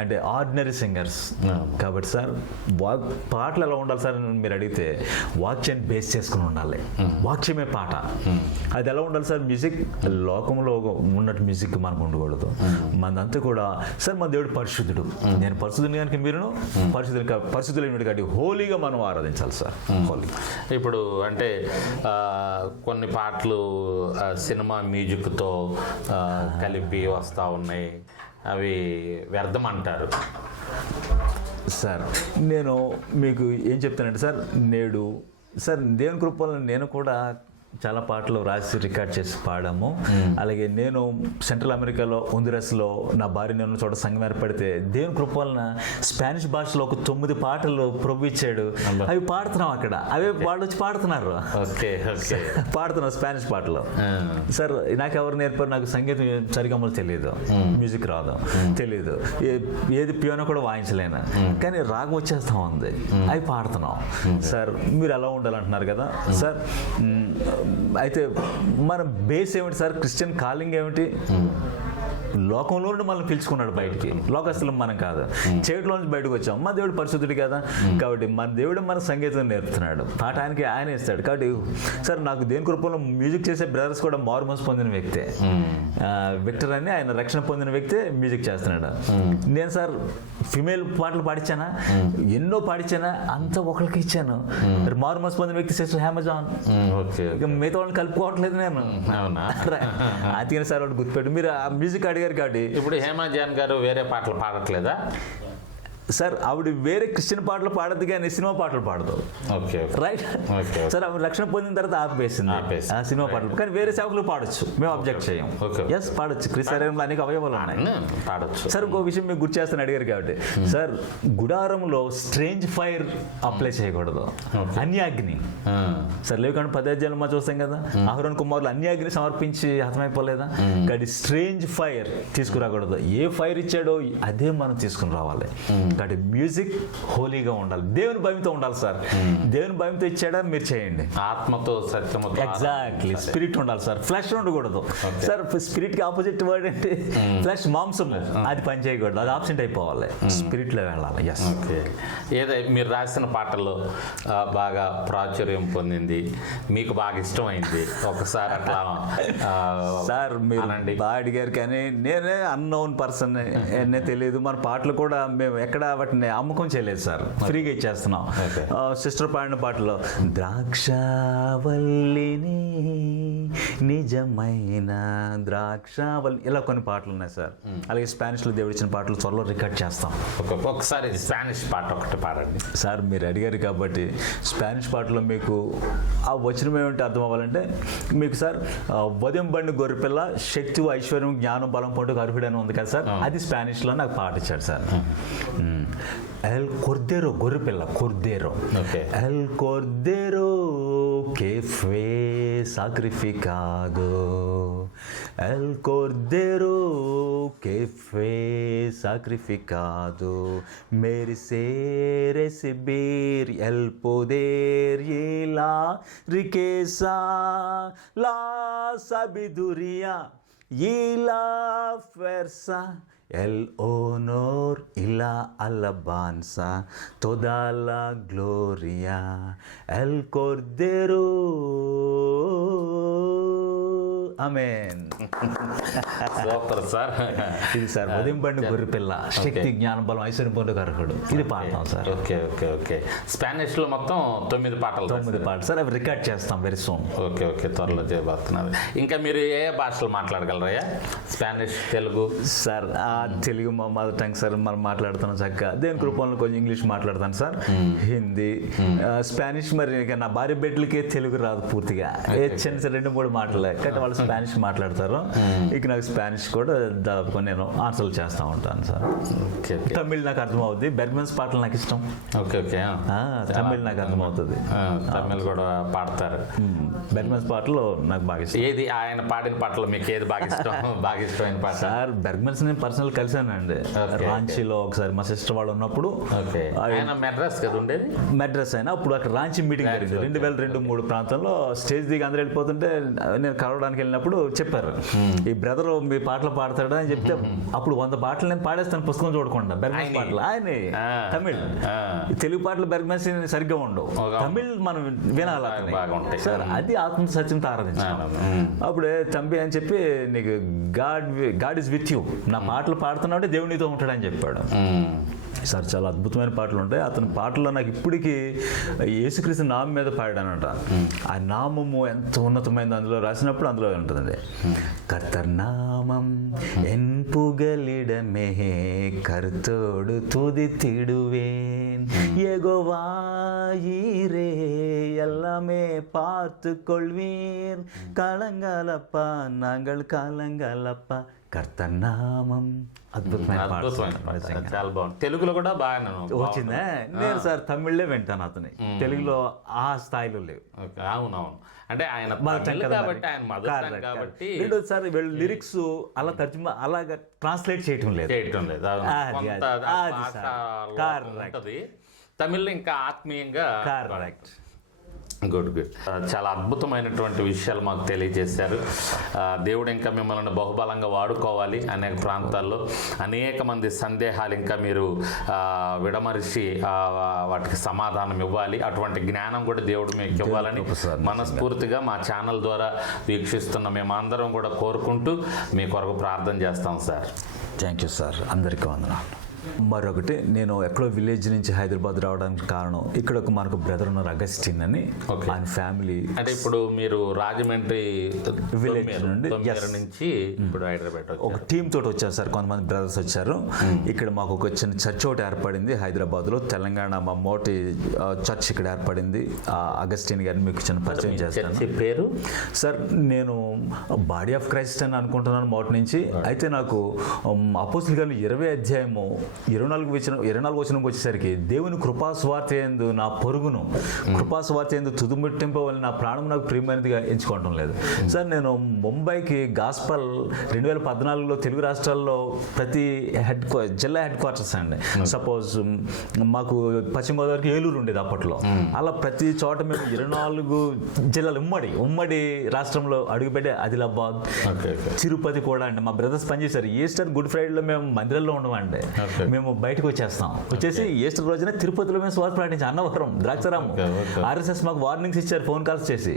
అంటే ఆర్డినరీ సింగర్స్. కాబట్టి సార్ పాటలు ఎలా ఉండాలి సార్ అని మీరు అడిగితే, వాక్యాన్ని బేస్ చేసుకుని ఉండాలి, వాక్యమే పాట. అది ఎలా ఉండాలి సార్? మ్యూజిక్ లోకంలో ఉన్నట్టు మ్యూజిక్ మనకు ఉండకూడదు. మనదంతా కూడా సార్ మన దేవుడు పరిశుద్ధుడు, నేను పరిశుద్ధుని కనుక మీరును పరిశుద్ధులైనటువంటి కాబట్టి హోలీగా మనం ఆరాధించాలి సార్. హోలీ ఇప్పుడు అంటే కొన్ని పాటలు సినిమా మ్యూజిక్తో కలిపి వస్తూ ఉన్నాయి, అవి వ్యర్థం అంటారు. సార్ నేను మీకు ఏం చెప్తానంటే సార్, సార్ దేవుని కృపలో నేను కూడా చాలా పాటలు రాసి రికార్డ్ చేసి పాడాము. అలాగే నేను సెంట్రల్ అమెరికాలో హొందురస్లో నా భార్య నేను చోట సంఘం ఏర్పడితే దేవుని కృప వలన స్పానిష్ భాషలో ఒక 9 పాటలు ప్రభు ఇచ్చాడు, అవి పాడుతున్నాం అక్కడ, అవే వాళ్ళు వచ్చి పాడుతున్నారు, పాడుతున్నారు స్పానిష్ పాటలు. సార్ నాకు ఎవరు నేర్పారు? నాకు సంగీతం సరిగమలు తెలియదు, మ్యూజిక్ రాదు, తెలియదు, ఏది పియానో కూడా వాయించలేను, కానీ రాగం వచ్చేస్తా ఉంది, అవి పాడుతున్నాం. సార్ మీరు ఎలా ఉండాలంటున్నారు కదా సార్. అయితే మన బేస్ ఏమిటి సార్? క్రిస్టియన్ కాలింగ్ ఏమిటి? లోకంలో నుండి మనల్ని పిలుచుకున్నాడు బయటికి, లోకస్తులం మనం కాదు, చీకటిలో నుంచి బయటకు వచ్చాం. మన దేవుడు పరిశుద్ధుడు కదా, కాబట్టి మన దేవుడు మన సంగీతం నేర్పుతున్నాడు, పాట ఆయన ఇస్తాడు. కాబట్టి సార్ నాకు దేని కృపలో మ్యూజిక్ చేసే బ్రదర్స్ కూడా మారుమనసు పొందిన వ్యక్తే. విక్టర్ అని ఆయన రక్షణ పొందిన వ్యక్తే మ్యూజిక్ చేస్తున్నాడు. నేను సార్ ఫిమేల్ పాటలు పాడించానా, ఎన్నో పాడించానా, అంతా ఒకరికి ఇచ్చాను. మారుమనసు పొందిన వ్యక్తి సిస్టర్ అమెజాన్, మిగతా వాళ్ళని కలుపుకోవట్లేదు నేను. అందుకని సార్ వాళ్ళు గుర్తుపెట్టి మీరు ఆ మ్యూజిక్ అడిగారు కాబట్టి. ఇప్పుడు హేమాజాన్ గారు వేరే పాటలు పాడట్లేదా సార్? ఆవిడ వేరే క్రిస్టియన్ పాటలు పాడద్దు కానీ సినిమా పాటలు పాడదు. Okay, right sir. ఆవిడ రక్షణ పొందిన తర్వాత ఆపేసింది సినిమా పాటలు, కానీ వేరే సేవకులు పాడొచ్చు, మేము అబ్జెక్ట్ చేయం. ఎస్ పాడొచ్చు, క్రిస్టియన్లో అనేక అవయవాలు ఉన్నాయి, పాడొచ్చు. సార్ ఇంకో విషయం మీకు గుర్తు చేస్తాను అడిగారు కాబట్టి, సార్ గుడారంలో స్ట్రేంజ్ ఫైర్ అప్లై చేయకూడదు, అన్యాగ్ని. సార్ లేకుండా 10 అధ్యాయాలు మనం చూస్తాం కదా, అహరోను కుమారులు అన్యాగ్ని సమర్పించి హతమైపోలేదా? కానీ స్ట్రేంజ్ ఫైర్ తీసుకురాకూడదు. ఏ ఫైర్ ఇచ్చాడో అదే మనం తీసుకుని రావాలి. కాబట్టి మ్యూజిక్ హోలీగా ఉండాలి, దేవుని భయంతో ఉండాలి సార్. దేవుని భయంతో ఇచ్చాడా మీరు చేయండి, ఆత్మతో సత్యముతో. ఎగ్జాక్ట్లీ, స్పిరిట్ ఉండాలి సార్, ఫ్లెష్ ఉండకూడదు సార్. స్పిరిట్ కి ఆపోజిట్ వర్డ్ అంటే ఫ్లెష్, మాంసము, అది పని చేయకూడదు, అది ఆబ్సెంట్ అయిపోవాలి, స్పిరిట్ లో వెళ్ళాలి. ఎస్. ఏదో మీరు రాసిన పాటల్లో బాగా ప్రాచుర్యం పొందింది, మీకు బాగా ఇష్టమైంది ఒకసారి అట్లా సార్ మీరు బాగా అడిగారు, కానీ నేనే అన్నోన్ పర్సన్, ఎన్నే తెలియదు. మన పాటలు కూడా మేము ఎక్కడ వాటిని అమ్మకం చేయలేదు సార్, ఫ్రీగా ఇచ్చేస్తున్నాం. సిస్టర్ పాడిన పాటలో ద్రాక్షావల్లిని నిజమైన ద్రాక్షావల్లి, ఇలా కొన్ని పాటలు ఉన్నాయి సార్. అలాగే స్పానిష్లో దేవుడు ఇచ్చిన పాటలు త్వరలో రికార్డ్ చేస్తాం. ఒకసారి స్పానిష్ పాట ఒకటి పాడండి సార్. మీరు అడిగారు కాబట్టి స్పానిష్ పాటలో మీకు ఆ వచనం ఏమిటి అర్థం అవ్వాలంటే మీకు సార్, ఉదయం బండి గొర్రెపిల్ల శక్తి ఐశ్వర్యం జ్ఞానం బలం పండుగ అర్హుడని ఉంది కదా సార్, అది స్పానిష్లో నాకు పాట ఇచ్చాడు సార్. El Cordero, గొర్రెపిల్ల, Cordero. El Cordero que fue sacrificado. El Cordero que fue sacrificado. Merece recibir el poder y la riqueza, la sabiduría y la fuerza, el honor y la alabanza, toda la gloria, el Cordero. ఆమేన్. Super sir. ఇది సార్ ఉదయం బండి గొర్రెపిల్ల శక్తి జ్ఞానం బలం ఐశ్వర్యం పొందుకు అర్హుడు, ఇది పాడతాం sir. Okay okay okay. Spanish లో మొత్తం 9 పాటలు. 9 పాటలు సార్, అవి రికార్డ్ చేస్తాం వెరీ సూన్. ఓకే ఓకే, త్వరలో చేయబోతున్నది. ఇంకా మీరు ఏ భాషలు మాట్లాడగలరయ్యా? స్పానిష్, తెలుగు? సార్ తెలుగు మా మదర్ టంగ్ సార్, మనం మాట్లాడుతున్నాం చక్కగా. దేని కృపంలో కొంచెం ఇంగ్లీష్ మాట్లాడతాను సార్, హిందీ, స్పానిష్. మరి నా భార్య బిడ్డలకి తెలుగు రాదు పూర్తిగా, చిన్న 2-3 మాటలే, కానీ వాళ్ళు స్పానిష్ మాట్లాడతారు. ఇక నాకు స్పానిష్ కూడా దాదాపు నేను ఆన్సర్లు చేస్తూ ఉంటాను సార్. తమిళ్ నాకు అర్థం అవుతుంది, బెర్గ్మన్స్ పాటలు నాకు ఇష్టం. ఓకే ఓకే, తమిళ్ నాకు అర్థం అవుతుంది, తమిళ్ కూడా పాడతారు. బెర్గ్మన్స్ పాటలు నాకు బాగా ఇష్టం. ఏది ఆయన పాడిన పాటలు మీకు ఏది బాగా ఇష్టం? బాగా ఇష్టమైన పాట సార్ బెర్గ్మన్స్ నేను పర్సనల్ కలిసానండి రాంచీలో ఒకసారి, మా సిస్టర్ వాళ్ళు ఉన్నప్పుడు. మెడ్రాస్ కదా ఉండేది, మెడ్రాస్ అయినా అప్పుడు అక్కడ రాంచీ మీటింగ్ జరిగింది 2002-3 ప్రాంతంలో. స్టేజ్ దిగి అందరూ వెళ్ళిపోతుంటే నేను కలవడానికి వెళ్ళినప్పుడు చెప్పారు, ఈ బ్రదర్ మీ పాటలు పాడతాడా అని చెప్తే, అప్పుడు 100 పాటలు నేను పాడేస్తాను పుస్తకం చూడకుండా. బెర్గ్మన్స్ పాటలు ఆయన తమిళ్, తెలుగు పాటలు బెర్గ్మన్స్ సరిగ్గా ఉండవు, తమిళ్ మనం వినాలి సార్. అది ఆత్మ సత్యంతో ఆరాధించాను. అప్పుడే చంపి అని చెప్పి, నీకు గాడ్ ఇస్ విత్ యూ, నా పాటలు పాడుతున్నావు అంటే దేవునితో ఉంటాడని చెప్పాడు సార్. చాలా అద్భుతమైన పాటలు ఉంటాయి అతని పాటల్లో. నాకు ఇప్పటికీ యేసుక్రీస్తు నామం మీద పాడానంట. ఆ నామము ఎంత ఉన్నతమైంది అందులో రాసినప్పుడు అందులో ఉంటుందండి. కర్తర్ నామం ఎన్ పుగలిడమే కర్తోడు துதித்திடுவேன் யெகோவாயிரே எல்லாமே பார்த்து கொள்வீர் கலங்கலப்பா நாங்கள் கலங்கலப்பா కర్తర్ నామం. అద్భుతమైన చాలా బాగుంది. తెలుగులో కూడా బాగా వచ్చిందా? నేను సార్ తమిళ్లే వింటాను అతని, తెలుగులో ఆ స్థాయిలో లేవు. అవునవును, అంటే ఆయన కాబట్టి. రెండోసారి వీళ్ళు లిరిక్స్ అలా తర్జుమా అలాగా ట్రాన్స్లేట్ చేయటం లేదు. తమిళ్లో ఇంకా ఆత్మీయంగా. కరెక్ట్. Good good. చాలా అద్భుతమైనటువంటి విషయాలు మాకు తెలియజేశారు. దేవుడు ఇంకా మిమ్మల్ని బహుబలంగా వాడుకోవాలి. అనేక ప్రాంతాల్లో అనేక మంది సందేహాలు ఇంకా మీరు విడమరిచి వాటికి సమాధానం ఇవ్వాలి. అటువంటి జ్ఞానం కూడా దేవుడు మీకు ఇవ్వాలని మనస్ఫూర్తిగా మా ఛానల్ ద్వారా వీక్షిస్తున్న మేమందరం కూడా కోరుకుంటూ మీ కొరకు ప్రార్థన చేస్తాం సార్. Thank you sir. అందరికీ వందనాలు. మరొకటి, నేను ఎక్కడో విలేజ్ నుంచి హైదరాబాద్ రావడానికి కారణం, ఇక్కడ మనకు బ్రదర్ ఉన్నారు అగస్టిన్ అని. ఆయన ఫ్యామిలీ అంటే ఇప్పుడు మీరు రాజమండ్రి విలేజ్ నుండి నుంచి ఇప్పుడు హైదరాబాద్ ఒక టీమ్ తోటి వచ్చారు సార్. కొంతమంది బ్రదర్స్ వచ్చారు. ఇక్కడ మాకు ఒక చిన్న చర్చ్ ఒకటి ఏర్పడింది హైదరాబాద్లో. తెలంగాణ మా మోటి చర్చ్ ఇక్కడ ఏర్పడింది. అగస్టిన్ గారిని మీకు చిన్న పరిచయం చేస్తాను. పేరు సార్, నేను బాడీ ఆఫ్ క్రైస్ట్ అని అనుకుంటున్నాను మోటి నుంచి. అయితే నాకు అపోస్తుల కార్యాలు 20 అధ్యాయము 24 వచనంకి వచ్చేసరికి, దేవుని కృపాస్వార్థ యందు నా పొరుగును కృపాస్వార్థ యందు తుదిముట్టింపవలని నా ప్రాణం నాకు ప్రియమైనదిగా ఎంచుకోవటం లేదు. సార్, నేను ముంబైకి గాస్పల్ 2014లో తెలుగు రాష్ట్రాల్లో ప్రతి జిల్లా హెడ్ క్వార్టర్స్ అండి. సపోజ్ మాకు పశ్చిమ గోదావరికి ఏలూరు ఉండేది అప్పట్లో. అలా ప్రతి చోట మేము 24 జిల్లాలు ఉమ్మడి రాష్ట్రంలో అడుగుపెట్టే ఆదిలాబాద్, తిరుపతి కూడా అండి. మా బ్రదర్స్ పనిచేశారు. ఈస్టర్ గుడ్ ఫ్రైడేలో మేము మందిరంలో ఉండమండి. మేము బయటకు వచ్చేసి ఈస్టర్ రోజున తిరుపతిలో మేము స్వార్థ ప్రకటించాం. అన్నవరం, ద్రాక్షారామం. RSS మాకు వార్నింగ్స్ ఇచ్చారు ఫోన్ కాల్స్ చేసి,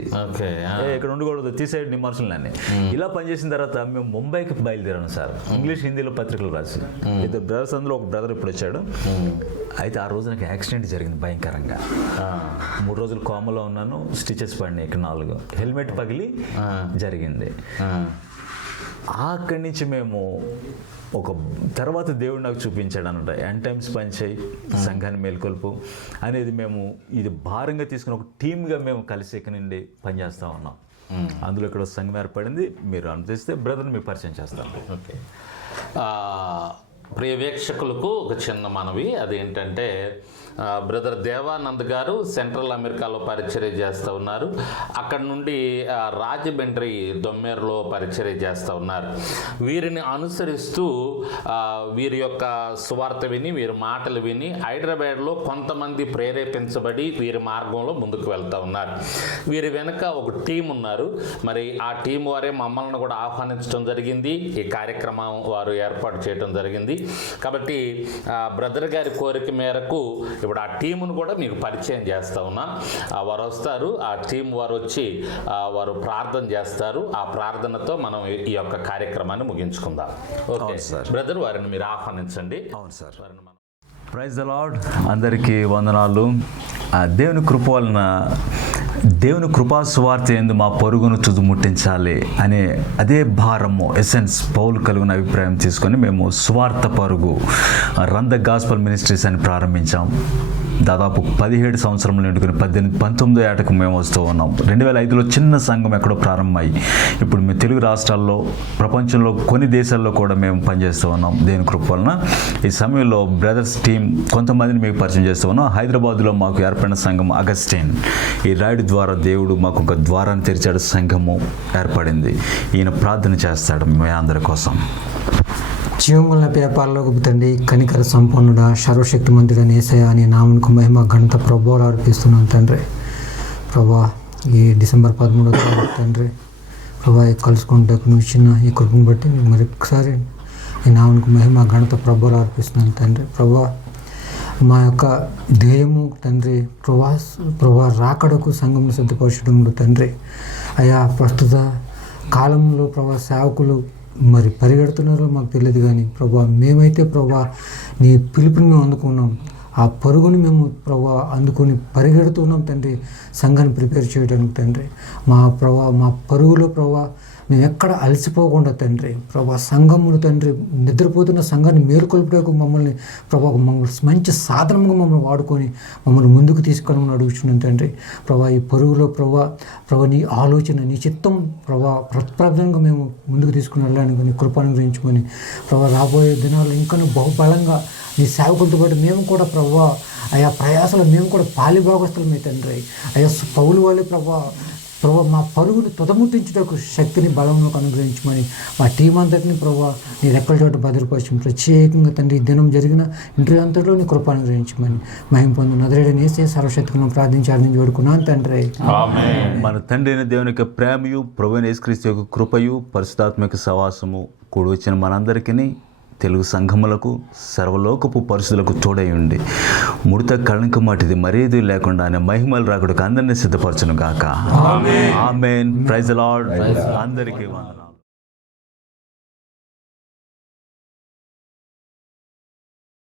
ఇక్కడ ఉండకూడదు, తీసేయండి నీ మనుషులని. ఇలా పనిచేసిన తర్వాత మేము ముంబైకి బయలుదేరాను సార్. ఇంగ్లీష్ హిందీలో పత్రికలు రాసి. ఇద్దరు బ్రదర్స్, అందులో ఒక బ్రదర్ ఇప్పుడు వచ్చాడు. అయితే ఆ రోజు నాకు యాక్సిడెంట్ జరిగింది భయంకరంగా. 3 రోజులు కోమలో ఉన్నాను. స్టిచెస్ పడినాయి ఇక్కడ 4. హెల్మెట్ పగిలి జరిగింది. అక్కడి నుంచి మేము ఒక తర్వాత దేవుడు నాకు చూపించాడు అనమాట. ఎండ్ టైమ్స్ పనిచేయి, సంఘాన్ని మేల్కొల్పు అనేది మేము ఇది భారంగా తీసుకుని ఒక టీమ్గా మేము కలిసి ఇక్కడ నుండి పనిచేస్తూ ఉన్నాం. అందులో ఇక్కడ సంఘం ఏర్పడింది. మీరు అనుసరిస్తే బ్రదర్ని మీకు పరిచయం చేస్తాను. ఓకే. ప్రియ వీక్షకులకు ఒక చిన్న మనవి, అదేంటంటే బ్రదర్ దేవానంద్ గారు సెంట్రల్ అమెరికాలో పరిచర్య చేస్తూ ఉన్నారు. అక్కడ నుండి రాజమండ్రి దొమ్మేరులో పరిచర్య చేస్తూ ఉన్నారు. వీరిని అనుసరిస్తూ వీరి యొక్క సువార్త విని, వీరి మాటలు విని హైదరాబాద్లో కొంతమంది ప్రేరేపించబడి వీరి మార్గంలో ముందుకు వెళ్తూ ఉన్నారు. వీరి వెనుక ఒక టీం ఉన్నారు. మరి ఆ టీం వారే మమ్మల్ని కూడా ఆహ్వానించడం జరిగింది. ఈ కార్యక్రమం వారు ఏర్పాటు చేయడం జరిగింది. కాబట్టి బ్రదర్ గారి కోరిక మేరకు ఇప్పుడు ఆ టీమును కూడా మీకు పరిచయం చేస్తా ఉన్నా. వారు వస్తారు. ఆ టీం వారు వచ్చి వారు ప్రార్థన చేస్తారు. ఆ ప్రార్థనతో మనం ఈ యొక్క కార్యక్రమాన్ని ముగించుకుందాం. Okay sir. బ్రదర్, వారిని మీరు ఆహ్వానించండి. అవును సార్. Praise the lord. అందరికీ వందనాలు. దేవుని కృప వలన, దేవుని కృపా సువార్త యందు మా పొరుగును తుదిముట్టించాలి అనే అదే భారము ఎసెన్స్ పౌలు కలిగిన అభిప్రాయం తీసుకొని మేము సువార్త పరుగు రన్ ద గాస్పల్ మినిస్ట్రీస్ అని ప్రారంభించాం. దాదాపు 17 సంవత్సరములు నిండుకుని 19 ఏటకు మేము వస్తూ ఉన్నాం. 2005లో చిన్న సంఘం ఎక్కడో ప్రారంభమై ఇప్పుడు మేము తెలుగు రాష్ట్రాల్లో, ప్రపంచంలో కొన్ని దేశాల్లో కూడా మేము పనిచేస్తూ ఉన్నాం దేవుని కృప వలన. ఈ సమయంలో బ్రదర్స్ టీం కొంతమందిని మీకు పరిచయం చేస్తూ ఉన్నాం. హైదరాబాద్లో మాకు ఏర్పడిన సంఘం అగస్టిన్. ఈ రాయుడు ద్వారా దేవుడు మాకు ఒక ద్వారాన్ని తెరిచాడు. సంఘము ఏర్పడింది. ఈయన ప్రార్థన చేస్తాడు మీ అందరి కోసం. జీవముల పేపాలకు తండ్రి, కనికర సంపన్నుడ, సర్వశక్తి మంత్రుడైన యేసయ్య అనే నామమునకు మహిమ ఘనత ప్రభువులు అర్పిస్తున్నాను తండ్రి. ప్రభా, ఈ డిసెంబర్ 13వ తారీఖు తండ్రి ప్రభా కలుసుకుంటే నువ్వు ఇచ్చిన ఈ కృపను బట్టి మరొకసారి ఈ నామమునకు మహిమ ఘనత ప్రభువులు అర్పిస్తున్నాను తండ్రి. ప్రభా, మా యొక్క ధ్యేయము తండ్రి ప్రభా రాకడకు సంఘమును సిద్ధపరచడంలో తండ్రి. అయా ప్రస్తుత కాలంలో ప్రభా సేవకులు మరి పరిగెడుతున్నారో మాకు తెలియదు, కానీ ప్రభా మేమైతే ప్రభా నీ పిలుపుని మేము అందుకున్నాం. ఆ పరుగుని మేము ప్రభా అందుకొని పరిగెడుతున్నాం తండ్రి, సంఘాన్ని ప్రిపేర్ చేయడానికి తండ్రి. మా పరుగులో ప్రభా మేము ఎక్కడ అలసిపోకుండా తండ్రి ప్రభా సంఘమును తండ్రి నిద్రపోతున్న సంఘాన్ని మేలుకొల్పడానికి మమ్మల్ని మంచి సాధనంగా మమ్మల్ని వాడుకొని మమ్మల్ని ముందుకు తీసుకెళ్ళమని అడుగుతున్నాను తండ్రి. ప్రభా ఈ పరుగులో ప్రభా నీ ఆలోచన, నీ చిత్తం ప్రభా ప్రతిప్రదంగా మేము ముందుకు తీసుకుని వెళ్ళడానికి నీ కృపను గురించుకొని ప్రభా రాబోయే దినాల్లో ఇంకా బహుబలంగా నీ సేవకులతో పాటు మేము కూడా ప్రభా ఆయా ప్రయాసలు మేము కూడా పాలిభాగస్తులమే తండ్రి. అయ్యా పౌలు వాళ్ళే ప్రభా ప్రభా మా పరుగుని తుదముట్టించుటకు శక్తిని బలమును అనుగ్రహించమని మా టీం అంతటిని ప్రభా నీ రెక్కల చోట భద్రపరిచి ప్రత్యేకంగా తండ్రి ఈ దినం జరిగిన ఇంటర్వ్యూ అంతట్లో నీ కృప అనుగ్రహించమని మహిమ పొందు నజరేయుడైన యేసయ్య సర్వశక్తిని ప్రార్థించాలని వేడుకున్నాను తండ్రి. మన తండ్రి అయిన దేవుని యొక్క ప్రేమయు ప్రభువైన యేసుక్రీస్తు యొక్క కృపయు పరిశుద్ధాత్మక సవాసము కూడి వచ్చిన మనందరికీ తెలుగు సంఘములకు సర్వలోకపు పరిస్థితులకు తోడై ఉండి ముడత కళంక మాటిది మరేది లేకుండా ఆయన మహిమలు రాకుడికి అందరినీ సిద్ధపరచును గాక. ఆమేన్. Praise the Lord. అందరికీ వందనాలు.